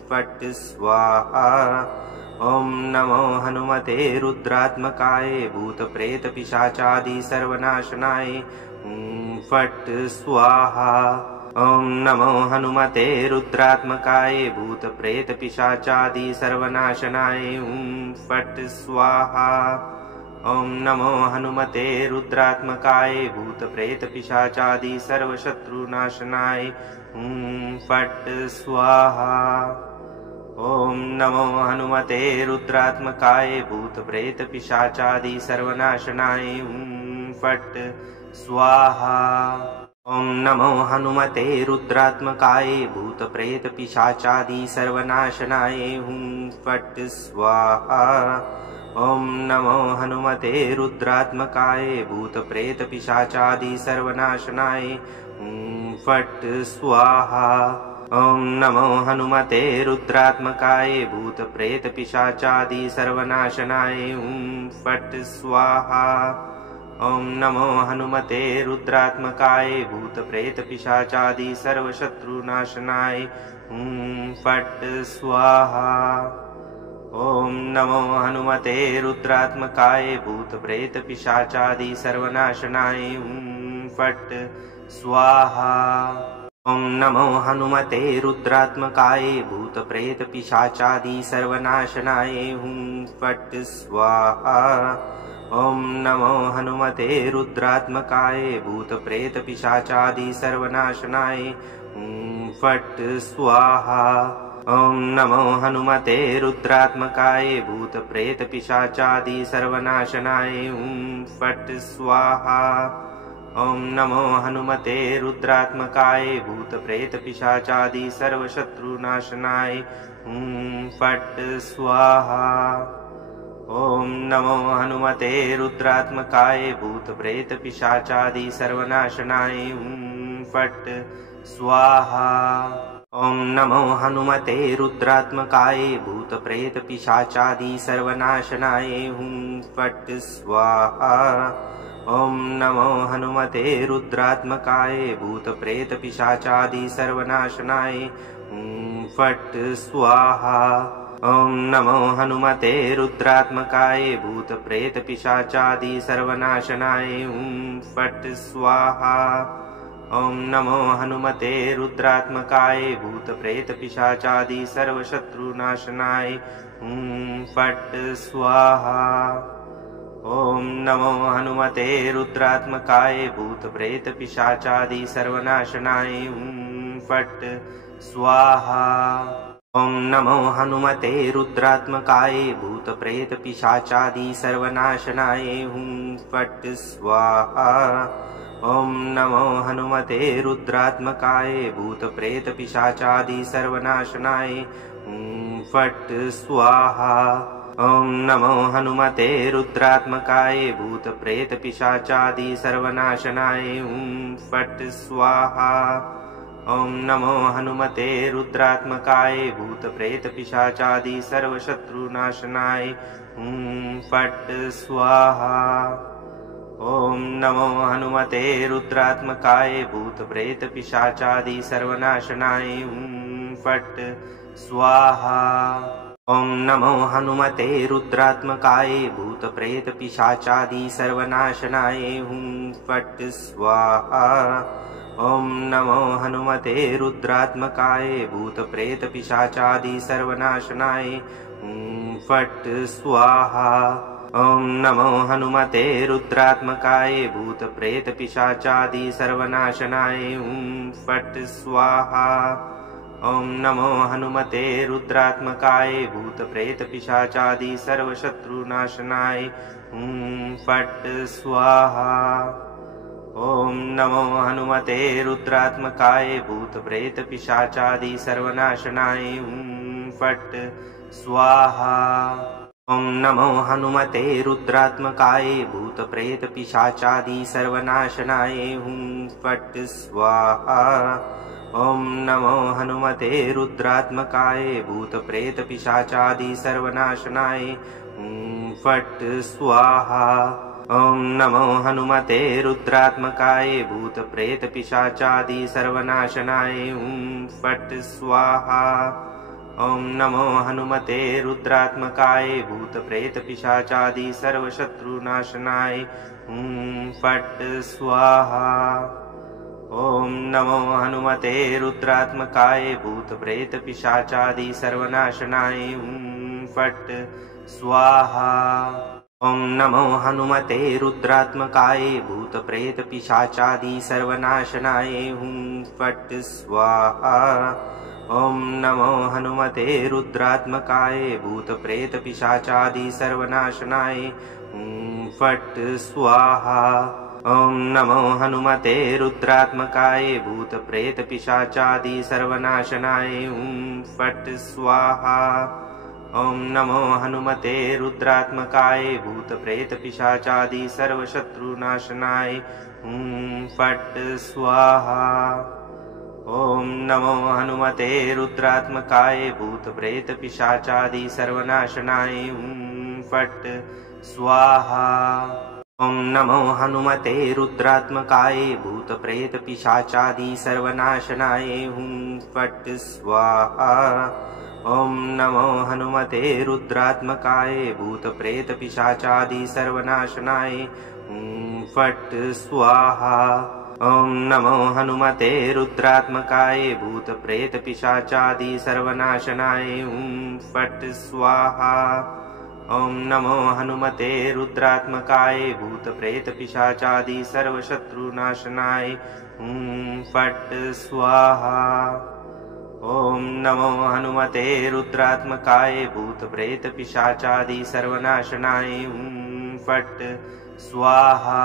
फट् स्वाहा। ॐ नमो हनुमते रुद्रात्मकाय भूतप्रेतपिशाचादि सर्वनाशनाय फट् स्वाहा। ॐ नमो हनुमते रुद्रात्मकाय भूतप्रेतपिशाचादि सर्वनाशनाय फट् स्वाहा। ॐ नमो हनुमते रुद्रात्मकाय भूतप्रेतपिशाचादि सर्वशत्रुनाशनाय फट् स्वाहा। ॐ नमो हनुमते रुद्रात्मकाय भूतप्रेतपिशाचादि सर्वनाशनाय फट् स्वाहा। ॐ नमो हनुमते रुद्रात्मकाय भूतप्रेतपिशाचादि सर्वनाशनाय फट् स्वाहा। ॐ नमो हनुमते रुद्रात्मकाय भूतप्रेतपिशाचादि सर्वनाशनाय फट् स्वाहा। ॐ नमो हनुमते रुद्रात्मकाय भूतप्रेतपिशाचादि सर्वनाशनाय फट् स्वाहा। ॐ नमो हनुमते रुद्रात्मकाय भूतप्रेतपिशाचादि सर्वशत्रुनाशनाय फट् स्वाहा। ॐ नमो हनुमते रुद्रात्मकाय भूतप्रेतपिशाचादि सर्वनाशनाय फट् स्वाहा। ॐ नमो हनुमते रुद्रात्मकाय भूतप्रेतपिशाचादि सर्वनाशनाय हुं फट् स्वाहा। ॐ नमो हनुमते रुद्रात्मकाय भूतप्रेतपिशाचादि सर्वनाशनाय हुं फट् स्वाहा। ॐ नमो हनुमते रुद्रात्मकाय भूतप्रेतपिशाचादि सर्वनाशनाय हुं फट् स्वाहा। ॐ नमो हनुमते रुद्रात्मकाय भूतप्रेतपिशाचादि सर्वशत्रुनाशनाय हुं फट् स्वाहा। ॐ नमो हनुमते रुद्रात्मकाय भूतप्रेतपिशाचादि सर्वनाशनाय हुं फट् स्वाहा। ॐ नमो हनुमते रुद्रात्मकाय भूतप्रेतपिशाचादि सर्वनाशनाय हुं फट् स्वाहा। ॐ नमो हनुमते रुद्रात्मकाय भूतप्रेतपिशाचादि सर्वनाशनाय हुं फट् स्वाहा। ॐ नमो हनुमते रुद्रात्मकाय भूतप्रेतपिशाचादि सर्वनाशनाय हुं फट् स्वाहा। ॐ नमो हनुमते रुद्रात्मकाय भूतप्रेतपिशाचादि सर्वशत्रुनाशनाय हुं फट् स्वाहा। ॐ नमो हनुमते रुद्रात्मकाय भूतप्रेतपिशाचादि सर्वनाशनाय हुं फट् स्वाहा। ॐ नमो हनुमते रुद्रात्मकाय भूतप्रेतपिशाचादि सर्वनाशनाय हुं फट् स्वाहा। ॐ नमो हनुमते रुद्रात्मकाय भूतप्रेतपिशाचादि सर्वनाशनाय हुं फट् स्वाहा। ॐ नमो हनुमते रुद्रात्मकाय भूतप्रेतपिशाचादि सर्वनाशनाय हुं फट् स्वाहा। ॐ नमो हनुमते रुद्रात्मकाय भूतप्रेतपिशाचादि सर्वशत्रुनाशनाय हुं फट् स्वाहा। ॐ नमो हनुमते रुद्रात्मकाय भूतप्रेतपिशाचादि सर्वनाशनाय हुं फट् स्वाहा। ॐ नमो हनुमते रुद्रात्मकाय भूतप्रेतपिशाचादि सर्वनाशनाय हुं फट् स्वाहा। ॐ नमो हनुमते रुद्रात्मकाय भूतप्रेतपिशाचादि सर्वनाशनाय हुं फट् स्वाहा। ॐ नमो हनुमते रुद्रात्मकाय भूतप्रेतपिशाचादि सर्वनाशनाय हुं फट् स्वाहा। ॐ नमो हनुमते रुद्रात्मकाय भूतप्रेतपिशाचादि सर्वशत्रुनाशनाय हुं फट् स्वाहा। ॐ नमो हनुमते रुद्रात्मकाय भूतप्रेतपिशाचादि सर्वनाशनाय हुं फट् स्वाहा। ॐ नमो हनुमते रुद्रात्मकाय भूतप्रेतपिशाचादि सर्वनाशनाय हुं फट् स्वाहा। ॐ नमो हनुमते रुद्रात्मकाय भूतप्रेतपिशाचादि सर्वनाशनाय हुं फट् स्वाहा। ॐ नमो हनुमते रुद्रात्मकाय भूतप्रेतपिशाचादि सर्वनाशनाय हुं फट् स्वाहा। ॐ नमो हनुमते रुद्रात्मकाय भूतप्रेतपिशाचादि सर्वशत्रुनाशनाय हुं फट् स्वाहा। ॐ नमो हनुमते रुद्रात्मकाय भूतप्रेतपिशाचादि सर्वनाशनाय हुं फट् स्वाहा। ॐ नमो हनुमते रुद्रात्मकाय भूतप्रेतपिशाचादि सर्वनाशनाय हुं फट् स्वाहा। ॐ नमो हनुमते रुद्रात्मकाय भूतप्रेतपिशाचादि सर्वनाशनाय हुं फट् स्वाहा। ॐ नमो हनुमते रुद्रात्मकाय भूतप्रेतपिशाचादि सर्वनाशनाय हुं फट् स्वाहा। ॐ नमो हनुमते रुद्रात्मकाय भूतप्रेतपिशाचादि सर्वशत्रुनाशनाय हुं फट् स्वाहा। ॐ नमो हनुमते रुद्रात्मकाय भूतप्रेतपिशाचादि सर्वनाशनाय हुं फट् स्वाहा। ॐ नमो हनुमते रुद्रात्मकाय भूतप्रेतपिशाचादि सर्वनाशनाय हुं फट् स्वाहा। ॐ नमो हनुमते रुद्रात्मकाय भूतप्रेतपिशाचादि सर्वनाशनाय हुं फट् स्वाहा। ॐ नमो हनुमते रुद्रात्मकाय भूतप्रेतपिशाचादि सर्वनाशनाय हुं फट् स्वाहा। ॐ नमो हनुमते रुद्रात्मकाय भूतप्रेतपिशाचादि सर्वशत्रुनाशनाय हुं फट् स्वाहा। ॐ नमो हनुमते रुद्रात्मकाय भूतप्रेतपिशाचादि सर्वनाशनाय हुं फट् स्वाहा।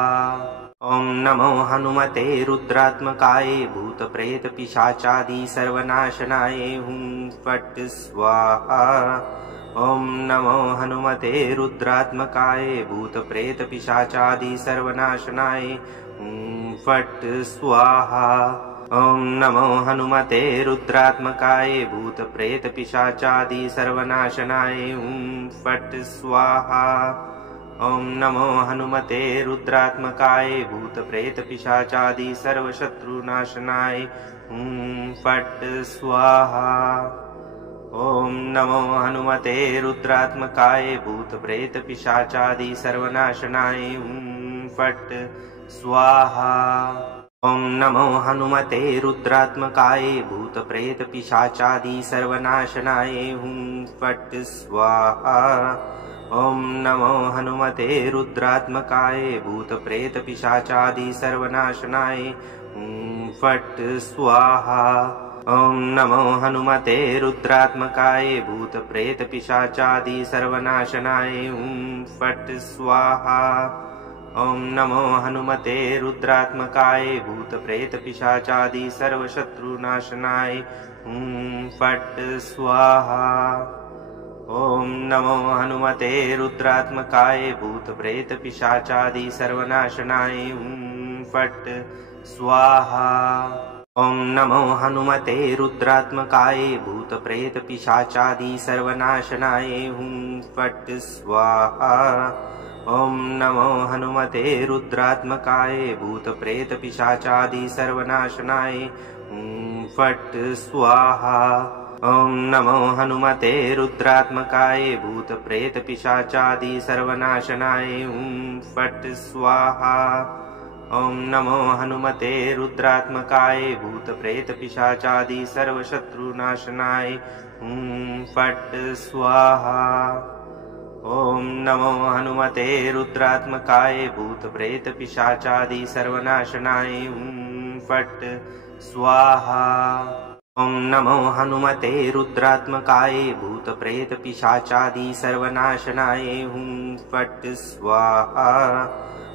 ॐ नमो हनुमते रुद्रात्मकाय भूतप्रेतपिशाचादि सर्वनाशनाय हुं फट् स्वाहा। ॐ नमो हनुमते रुद्रात्मकाय भूतप्रेतपिशाचादि सर्वनाशनाय हुं फट् स्वाहा। ॐ नमो हनुमते रुद्रात्मकाय भूतप्रेतपिशाचादि सर्वनाशनाय हुं फट् स्वाहा। ॐ नमो हनुमते रुद्रात्मकाय भूतप्रेतपिशाचादि सर्वशत्रुनाशनाय हुं फट् स्वाहा। ॐ नमो हनुमते रुद्रात्मकाय भूतप्रेतपिशाचादि सर्वनाशनाय हुं फट् स्वाहा। ॐ नमो हनुमते रुद्रात्मकाय भूतप्रेतपिशाचादि सर्वनाशनाय हुं फट् स्वाहा। ॐ नमो हनुमते रुद्रात्मकाय भूतप्रेतपिशाचादि सर्वनाशनाय हुं फट् स्वाहा। ॐ नमो हनुमते रुद्रात्मकाय भूतप्रेतपिशाचादि सर्वनाशनाय हुं फट् स्वाहा। ॐ नमो हनुमते रुद्रात्मकाय भूतप्रेतपिशाचादि सर्वशत्रुनाशनाय हुं फट् स्वाहा। ॐ नमो हनुमते रुद्रात्मकाय भूतप्रेतपिशाचादि सर्वनाशनाय हुं फट् स्वाहा। ॐ नमो हनुमते रुद्रात्मकाय भूतप्रेतपिशाचादि सर्वनाशनाय हुं फट् स्वाहा। ॐ नमो हनुमते रुद्रात्मकाय भूतप्रेतपिशाचादि सर्वनाशनाय हुं फट् स्वाहा। ॐ नमो हनुमते रुद्रात्मकाय भूतप्रेतपिशाचादि सर्वनाशनाय हुं फट् स्वाहा। ॐ नमो हनुमते रुद्रात्मकाय भूतप्रेतपिशाचादि सर्वशत्रुनाशनाय हुं फट् स्वाहा। ॐ नमो हनुमते रुद्रात्मकाय भूतप्रेतपिशाचादि सर्वनाशनाय हुं फट् स्वाहा। ॐ नमो हनुमते रुद्रात्मकाय भूतप्रेतपिशाचादि सर्वनाशनाय हुं फट् स्वाहा।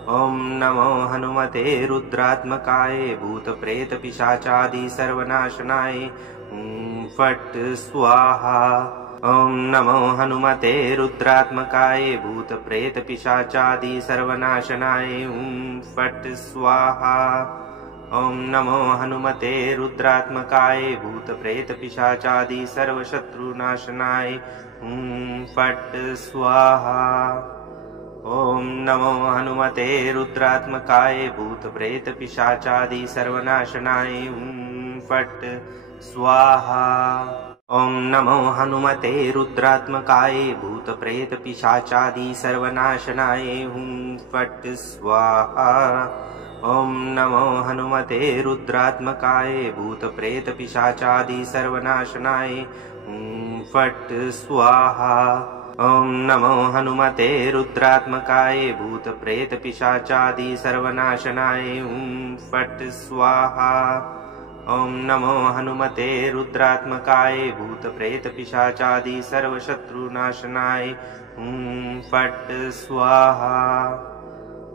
ॐ नमो हनुमते रुद्रात्मकाय भूतप्रेतपिशाचादि सर्वनाशनाय हुं फट् स्वाहा। ॐ नमो हनुमते रुद्रात्मकाय भूतप्रेतपिशाचादि सर्वनाशनाय हुं फट् स्वाहा। ॐ नमो हनुमते रुद्रात्मकाय भूतप्रेतपिशाचादि सर्वशत्रुनाशनाय हुं फट् स्वाहा। ॐ नमो हनुमते रुद्रात्मकाय भूतप्रेतपिशाचादि सर्वनाशनाय हुं फट् स्वाहा। ॐ नमो हनुमते रुद्रात्मकाय भूतप्रेतपिशाचादि सर्वनाशनाय हुं फट् स्वाहा। ॐ नमो हनुमते रुद्रात्मकाय भूतप्रेतपिशाचादि सर्वनाशनाय हुं फट् स्वाहा। ॐ नमो हनुमते रुद्रात्मकाय भूतप्रेतपिशाचादि सर्वनाशनाय हुं फट् स्वाहा। ॐ नमो हनुमते रुद्रात्मकाय भूतप्रेतपिशाचादि सर्वशत्रुनाशनाय हुं फट् स्वाहा।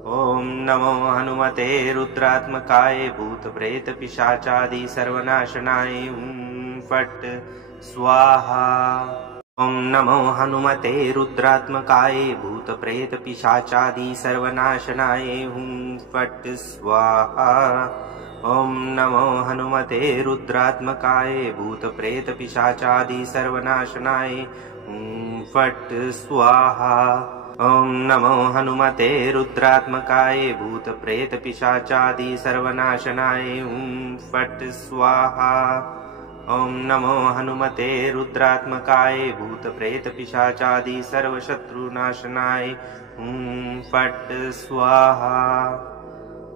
ॐ नमो हनुमते रुद्रात्मकाय भूतप्रेतपिशाचादि सर्वनाशनाय हुं फट् स्वाहा। ॐ नमो हनुमते रुद्रात्मकाय भूतप्रेतपिशाचादि सर्वनाशनाय हुं फट् स्वाहा। ॐ नमो हनुमते रुद्रात्मकाय भूतप्रेतपिशाचादि सर्वनाशनाय हुं फट् स्वाहा। ॐ नमो हनुमते रुद्रात्मकाय भूतप्रेतपिशाचादि सर्वनाशनाय हुं फट् स्वाहा। ॐ नमो हनुमते रुद्रात्मकाय भूतप्रेतपिशाचादि सर्वशत्रुनाशनाय हुं फट् स्वाहा।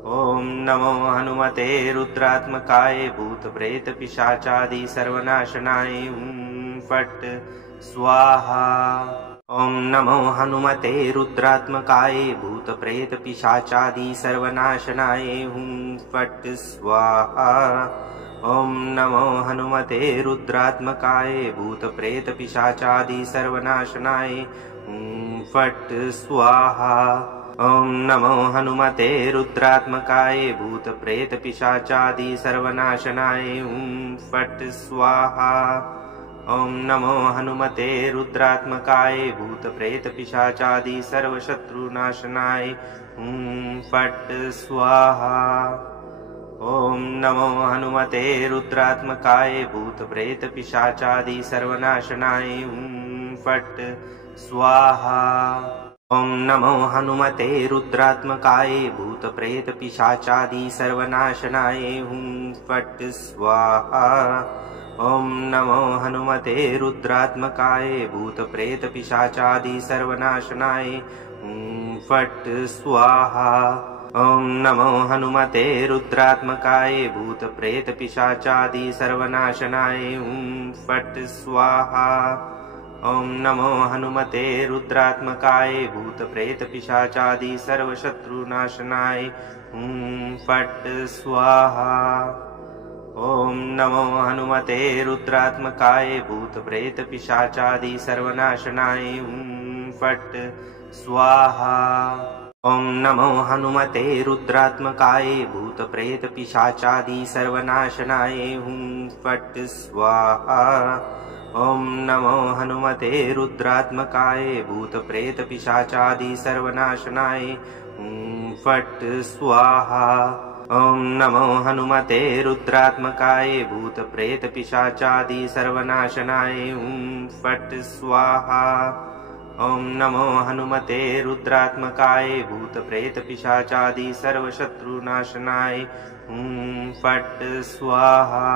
ॐ नमो हनुमते रुद्रात्मकाय भूतप्रेतपिशाचादि सर्वनाशनाय फट् स्वाहा। ॐ नमो हनुमते रुद्रात्मकाय भूतप्रेतपिशाचादि सर्वनाशनाय फट् स्वाहा। ॐ नमो हनुमते रुद्रात्मकाय भूतप्रेतपिशाचादि सर्वनाशनाय फट् स्वाहा। ॐ नमो हनुमते रुद्रात्मकाय भूतप्रेतपिशाचादि सर्वनाशनाय फट् स्वाहा। ॐ नमो हनुमते रुद्रात्मकाय भूतप्रेतपिशाचादि सर्वशत्रुनाशनाय फट् स्वाहा। ॐ नमो हनुमते रुद्रात्मकाय भूतप्रेतपिशाचादि सर्वनाशनाय फट् स्वाहा। ॐ नमो हनुमते रुद्रात्मकाय भूतप्रेतपिशाचादि सर्वनाशनाय फट् स्वाहा। ॐ नमो हनुमते रुद्रात्मकाय भूतप्रेतपिशाचादि सर्वनाशनाय फट् स्वाहा। ॐ नमो हनुमते रुद्रात्मकाय भूतप्रेतपिशाचादि सर्वनाशनाय फट् स्वाहा। ॐ नमो हनुमते रुद्रात्मकाय भूतप्रेतपिशाचादि सर्वशत्रुनाशनाय फट् स्वाहा। ॐ नमो हनुमते रुद्रात्मकाय भूतप्रेतपिशाचादि सर्वनाशनाय फट् स्वाहा। ॐ नमो हनुमते रुद्रात्मकाय भूतप्रेतपिशाचादि सर्वनाशनाय फट् स्वाहा। ॐ नमो हनुमते रुद्रात्मकाय भूतप्रेतपिशाचादि सर्वनाशनाय फट् स्वाहा। ॐ नमो हनुमते रुद्रात्मकाय भूतप्रेतपिशाचादि सर्वनाशनाय फट् स्वाहा। ॐ नमो हनुमते रुद्रात्मकाय भूतप्रेतपिशाचादि सर्वशत्रुनाशनाय फट् स्वाहा।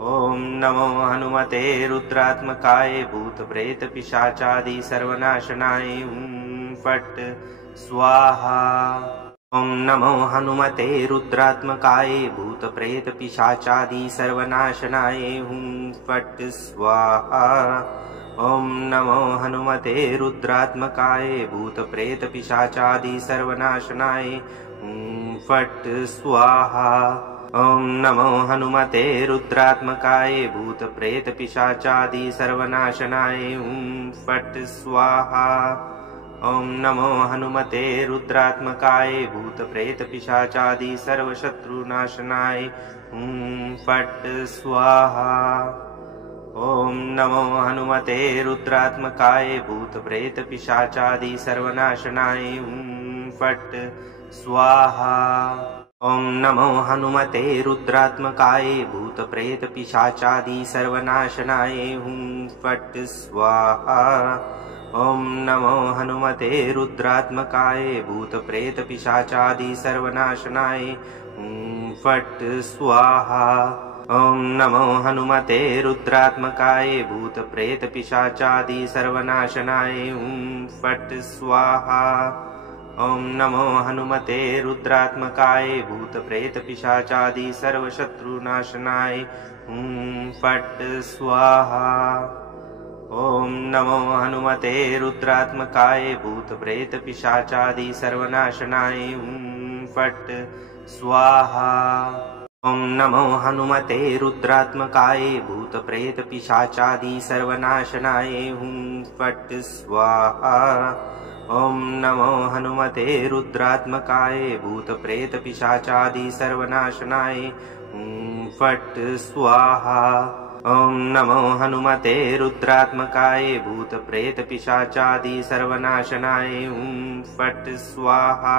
ॐ नमो हनुमते रुद्रात्मकाय भूतप्रेतपिशाचादि सर्वनाशनाय फट् स्वाहा। ॐ नमो हनुमते रुद्रात्मकाय भूतप्रेतपिशाचादि सर्वनाशनाय फट् स्वाहा। ॐ नमो हनुमते रुद्रात्मकाय भूतप्रेतपिशाचादि सर्वनाशनाय फट् स्वाहा। ॐ नमो हनुमते रुद्रात्मकाय भूतप्रेतपिशाचादि सर्वनाशनाय फट् स्वाहा। ॐ नमो हनुमते रुद्रात्मकाय भूतप्रेतपिशाचादि सर्वशत्रुनाशनाय फट् स्वाहा। ॐ नमो हनुमते रुद्रात्मकाय भूतप्रेतपिशाचादि सर्वनाशनाय फट् स्वाहा। ॐ नमो हनुमते रुद्रात्मकाय भूतप्रेतपिशाचादि सर्वनाशनाय फट् स्वाहा। ॐ नमो हनुमते रुद्रात्मकाय भूतप्रेतपिशाचादि सर्वनाशनाय फट् स्वाहा। ॐ नमो हनुमते रुद्रात्मकाय भूतप्रेतपिशाचादि सर्वनाशनाय फट् स्वाहा। ॐ नमो हनुमते रुद्रात्मकाय भूतप्रेतपिशाचादि सर्वशत्रुनाशनाय फट् स्वाहा। ॐ नमो हनुमते रुद्रात्मकाय भूतप्रेतपिशाचादि सर्वनाशनाय फट् स्वाहा। ॐ नमो हनुमते रुद्रात्मकाय भूतप्रेतपिशाचादि सर्वनाशनाय फट् स्वाहा। ॐ नमो हनुमते रुद्रात्मकाय भूतप्रेतपिशाचादि सर्वनाशनाय फट् स्वाहा। ॐ नमो हनुमते रुद्रात्मकाय भूतप्रेतपिशाचादि सर्वनाशनाय फट् स्वाहा।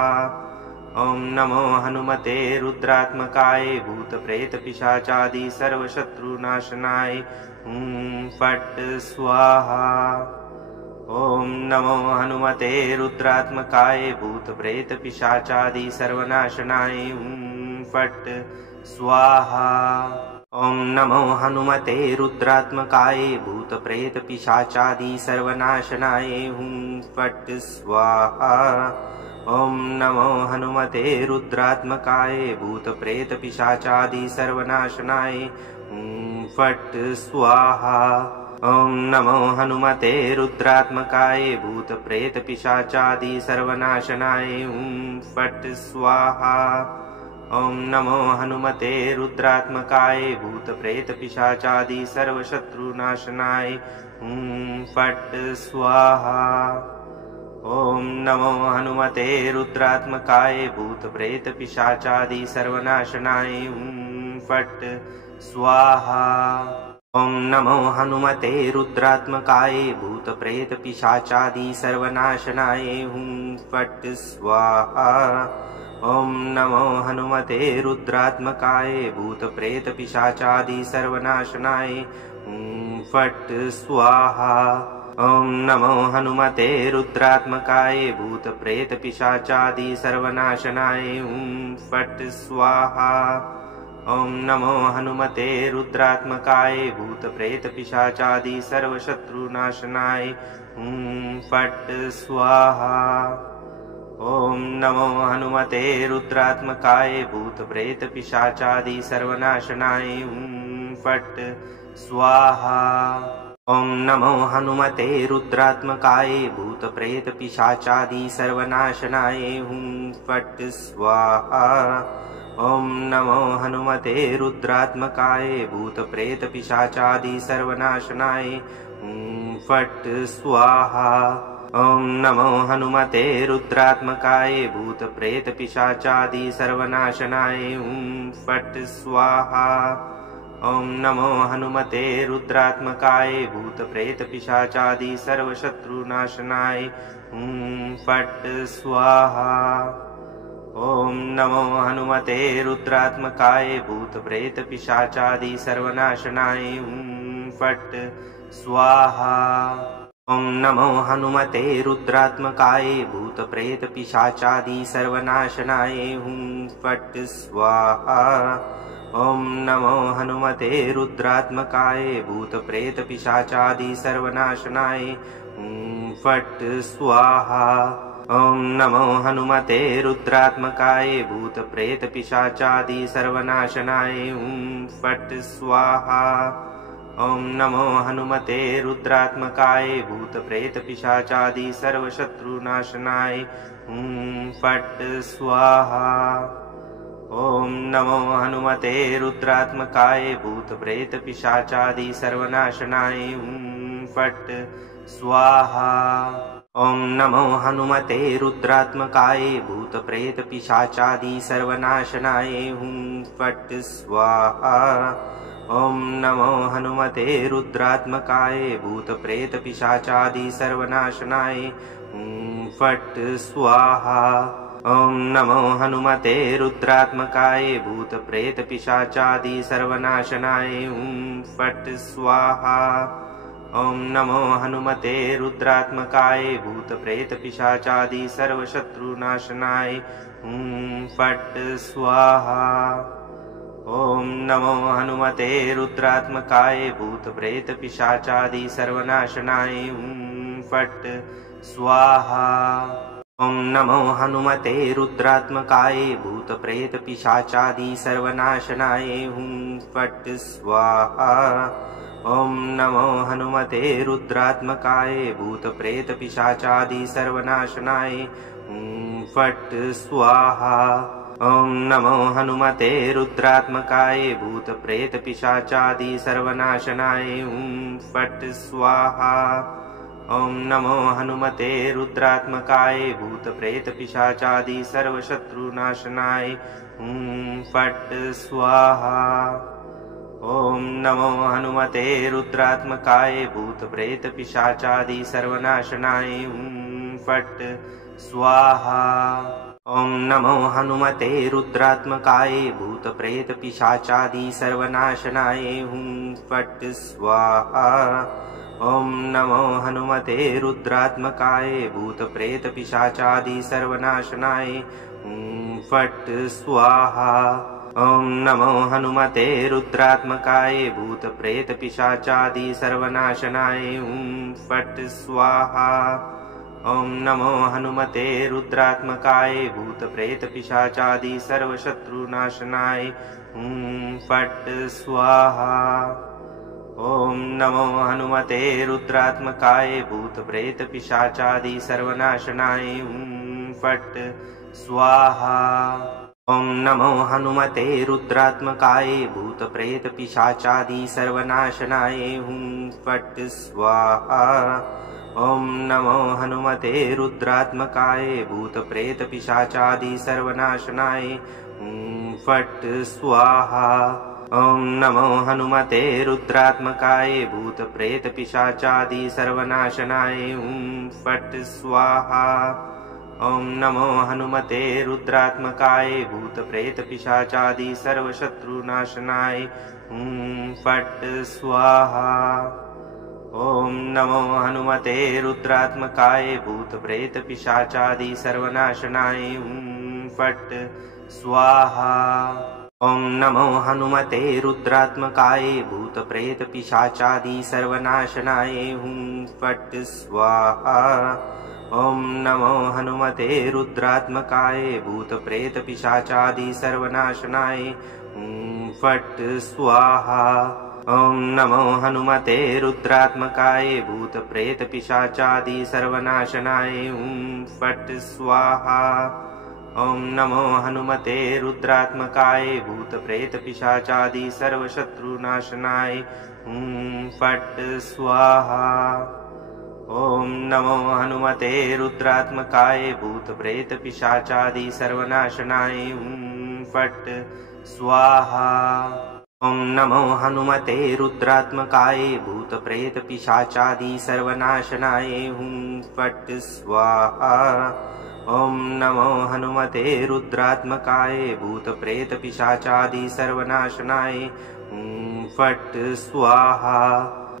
ॐ नमो हनुमते रुद्रात्मकाय भूतप्रेतपिशाचादि सर्वशत्रुनाशनाय फट् स्वाहा। ॐ नमो हनुमते रुद्रात्मकाय भूतप्रेतपिशाचादि सर्वनाशनाय फट् स्वाहा। ॐ नमो हनुमते रुद्रात्मकाय भूतप्रेतपिशाचादि सर्वनाशनाय फट् स्वाहा। ॐ नमो हनुमते रुद्रात्मकाय भूतप्रेतपिशाचादि सर्वनाशनाय फट् स्वाहा। ॐ नमो हनुमते रुद्रात्मकाय भूतप्रेतपिशाचादि सर्वनाशनाय फट् स्वाहा। ॐ नमो हनुमते रुद्रात्मकाय भूतप्रेतपिशाचादि सर्वशत्रुनाशनाय फट् स्वाहा। ॐ नमो हनुमते रुद्रात्मकाय भूतप्रेतपिशाचादि सर्वनाशनाय फट् स्वाहा। ॐ नमो हनुमते रुद्रात्मकाय भूतप्रेतपिशाचादि सर्वनाशनाय फट् स्वाहा। ॐ नमो हनुमते रुद्रात्मकाय भूतप्रेतपिशाचादि सर्वनाशनाय फट् स्वाहा। ॐ नमो हनुमते रुद्रात्मकाय भूतप्रेतपिशाचादि सर्वनाशनाय फट् स्वाहा। ॐ नमो हनुमते रुद्रात्मकाय भूतप्रेतपिशाचादि सर्वशत्रुनाशनाय फट् स्वाहा। ॐ नमो हनुमते रुद्रात्मकाय भूतप्रेतपिशाचादि सर्वनाशनाय फट् स्वाहा। ॐ नमो हनुमते रुद्रात्मकाय भूतप्रेतपिशाचादि सर्वनाशनाय फट् स्वाहा। ॐ नमो हनुमते रुद्रात्मकाय भूतप्रेतपिशाचादि सर्वनाशनाय फट् स्वाहा। ॐ नमो हनुमते रुद्रात्मकाय भूतप्रेतपिशाचादि सर्वनाशनाय फट् स्वाहा। ॐ नमो हनुमते रुद्रात्मकाय भूतप्रेतपिशाचादि सर्वशत्रुनाशनाय फट् स्वाहा। ॐ नमो हनुमते रुद्रात्मकाय भूतप्रेतपिशाचादि सर्वनाशनाय फट् स्वाहा। ॐ नमो हनुमते रुद्रात्मकाय भूतप्रेतपिशाचादि सर्वनाशनाय फट् स्वाहा। ॐ नमो हनुमते रुद्रात्मकाय भूतप्रेतपिशाचादि सर्वनाशनाय फट् स्वाहा। ॐ नमो हनुमते रुद्रात्मकाय भूतप्रेतपिशाचादि सर्वनाशनाय फट् स्वाहा। ॐ नमो हनुमते रुद्रात्मकाय भूतप्रेतपिशाचादि सर्वशत्रुनाशनाय फट् स्वाहा। ॐ नमो हनुमते रुद्रात्मकाय भूतप्रेतपिशाचादि सर्वनाशनाय फट् स्वाहा। ॐ नमो हनुमते रुद्रात्मकाय भूतप्रेतपिशाचादि सर्वनाशनाय फट् स्वाहा। ॐ नमो हनुमते रुद्रात्मकाय भूतप्रेतपिशाचादि सर्वनाशनाय फट् स्वाहा। ॐ नमो हनुमते रुद्रात्मकाय भूतप्रेतपिशाचादि सर्वनाशनाय फट् स्वाहा। ॐ नमो हनुमते रुद्रात्मकाय भूतप्रेतपिशाचादि सर्वशत्रुनाशनाय फट् स्वाहा। ॐ नमो हनुमते रुद्रात्मकाय भूतप्रेतपिशाचादि सर्वनाशनाय फट् स्वाहा। ॐ नमो हनुमते रुद्रात्मकाय भूतप्रेतपिशाचादि सर्वनाशनाय फट् स्वाहा। ॐ नमो हनुमते रुद्रात्मकाय भूतप्रेतपिशाचादि सर्वनाशनाय फट् स्वाहा। ॐ नमो हनुमते रुद्रात्मकाय भूतप्रेतपिशाचादि सर्वनाशनाय फट् स्वाहा। ॐ नमो हनुमते रुद्रात्मकाय भूतप्रेतपिशाचादि सर्वशत्रुनाशनाय फट् स्वाहा। ॐ नमो हनुमते रुद्रात्मकाय भूतप्रेतपिशाचादि सर्वनाशनाय फट् स्वाहा। ॐ नमो हनुमते रुद्रात्मकाय भूतप्रेतपिशाचादि सर्वनाशनाय फट् स्वाहा। ॐ नमो हनुमते रुद्रात्मकाय भूतप्रेतपिशाचादि सर्वनाशनाय फट् स्वाहा। ॐ नमो हनुमते रुद्रात्मकाय भूतप्रेतपिशाचादि सर्वनाशनाय फट् स्वाहा। ॐ नमो हनुमते रुद्रात्मकाय भूतप्रेतपिशाचादि सर्वशत्रुनाशनाय फट् स्वाहा। ॐ नमो हनुमते रुद्रात्मकाय भूतप्रेतपिशाचादि सर्वनाशनाय फट् स्वाहा। ॐ नमो हनुमते रुद्रात्मकाय भूतप्रेतपिशाचादि सर्वनाशनाय फट् स्वाहा। ॐ नमो हनुमते रुद्रात्मकाय भूतप्रेतपिशाचादि सर्वनाशनाय फट् स्वाहा। ॐ नमो हनुमते रुद्रात्मकाय भूतप्रेतपिशाचादि सर्वनाशनाय फट् स्वाहा। ॐ नमो हनुमते रुद्रात्मकाय भूतप्रेतपिशाचादि सर्वशत्रुनाशनाय फट् स्वाहा। ॐ नमो हनुमते रुद्रात्मकाय भूतप्रेतपिशाचादि सर्वनाशनाय फट् स्वाहा। ॐ नमो हनुमते रुद्रात्मकाय भूतप्रेतपिशाचादि सर्वनाशनाय फट् स्वाहा। ॐ नमो हनुमते रुद्रात्मकाय भूतप्रेतपिशाचादि सर्वनाशनाय फट् स्वाहा। ॐ नमो हनुमते रुद्रात्मकाय भूतप्रेतपिशाचादि सर्वनाशनाय फट् स्वाहा। ॐ नमो हनुमते रुद्रात्मकाय भूतप्रेतपिशाचादि सर्वशत्रुनाशनाय फट् स्वाहा। ॐ नमो हनुमते रुद्रात्मकाय भूतप्रेतपिशाचादि सर्वनाशनाय फट् स्वाहा। ॐ नमो हनुमते रुद्रात्मकाय भूतप्रेतपिशाचादि सर्वनाशनाय फट् स्वाहा। ॐ नमो हनुमते रुद्रात्मकाय भूतप्रेतपिशाचादि सर्वनाशनाय फट् स्वाहा।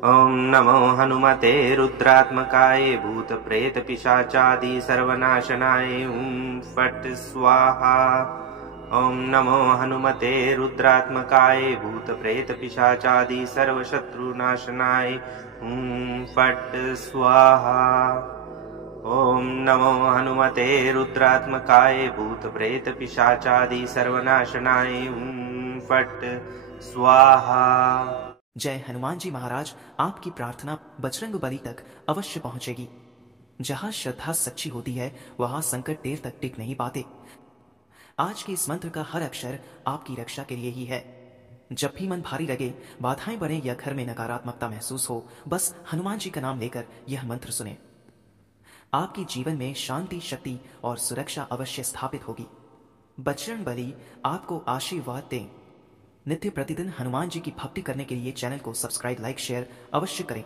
ॐ नमो हनुमते रुद्रात्मकाय भूतप्रेतपिशाचादि सर्वनाशनाय फट् स्वाहा। ॐ नमो हनुमते रुद्रात्मकाय भूतप्रेतपिशाचादि सर्वशत्रुनाशनाय फट् स्वाहा। ॐ नमो हनुमते रुद्रात्मकाय भूतप्रेतपिशाचादि सर्वनाशनाय फट् स्वाहा। जय हनुमान जी महाराज। आपकी प्रार्थना बजरंग बली तक अवश्य पहुंचेगी। जहां श्रद्धा सच्ची होती है वहां संकट देर तक टिक नहीं पाते। आज के इस मंत्र का हर अक्षर आपकी रक्षा के लिए ही है। जब भी मन भारी लगे, बाधाएं बढ़े या घर में नकारात्मकता महसूस हो, बस हनुमान जी का नाम लेकर यह मंत्र सुने। आपके जीवन में शांति, शक्ति और सुरक्षा अवश्य स्थापित होगी। बजरंग बली आपको आशीर्वाद दें। नित्य प्रतिदिन हनुमान जी की भक्ति करने के लिए चैनल को सब्सक्राइब, लाइक, शेयर अवश्य करें।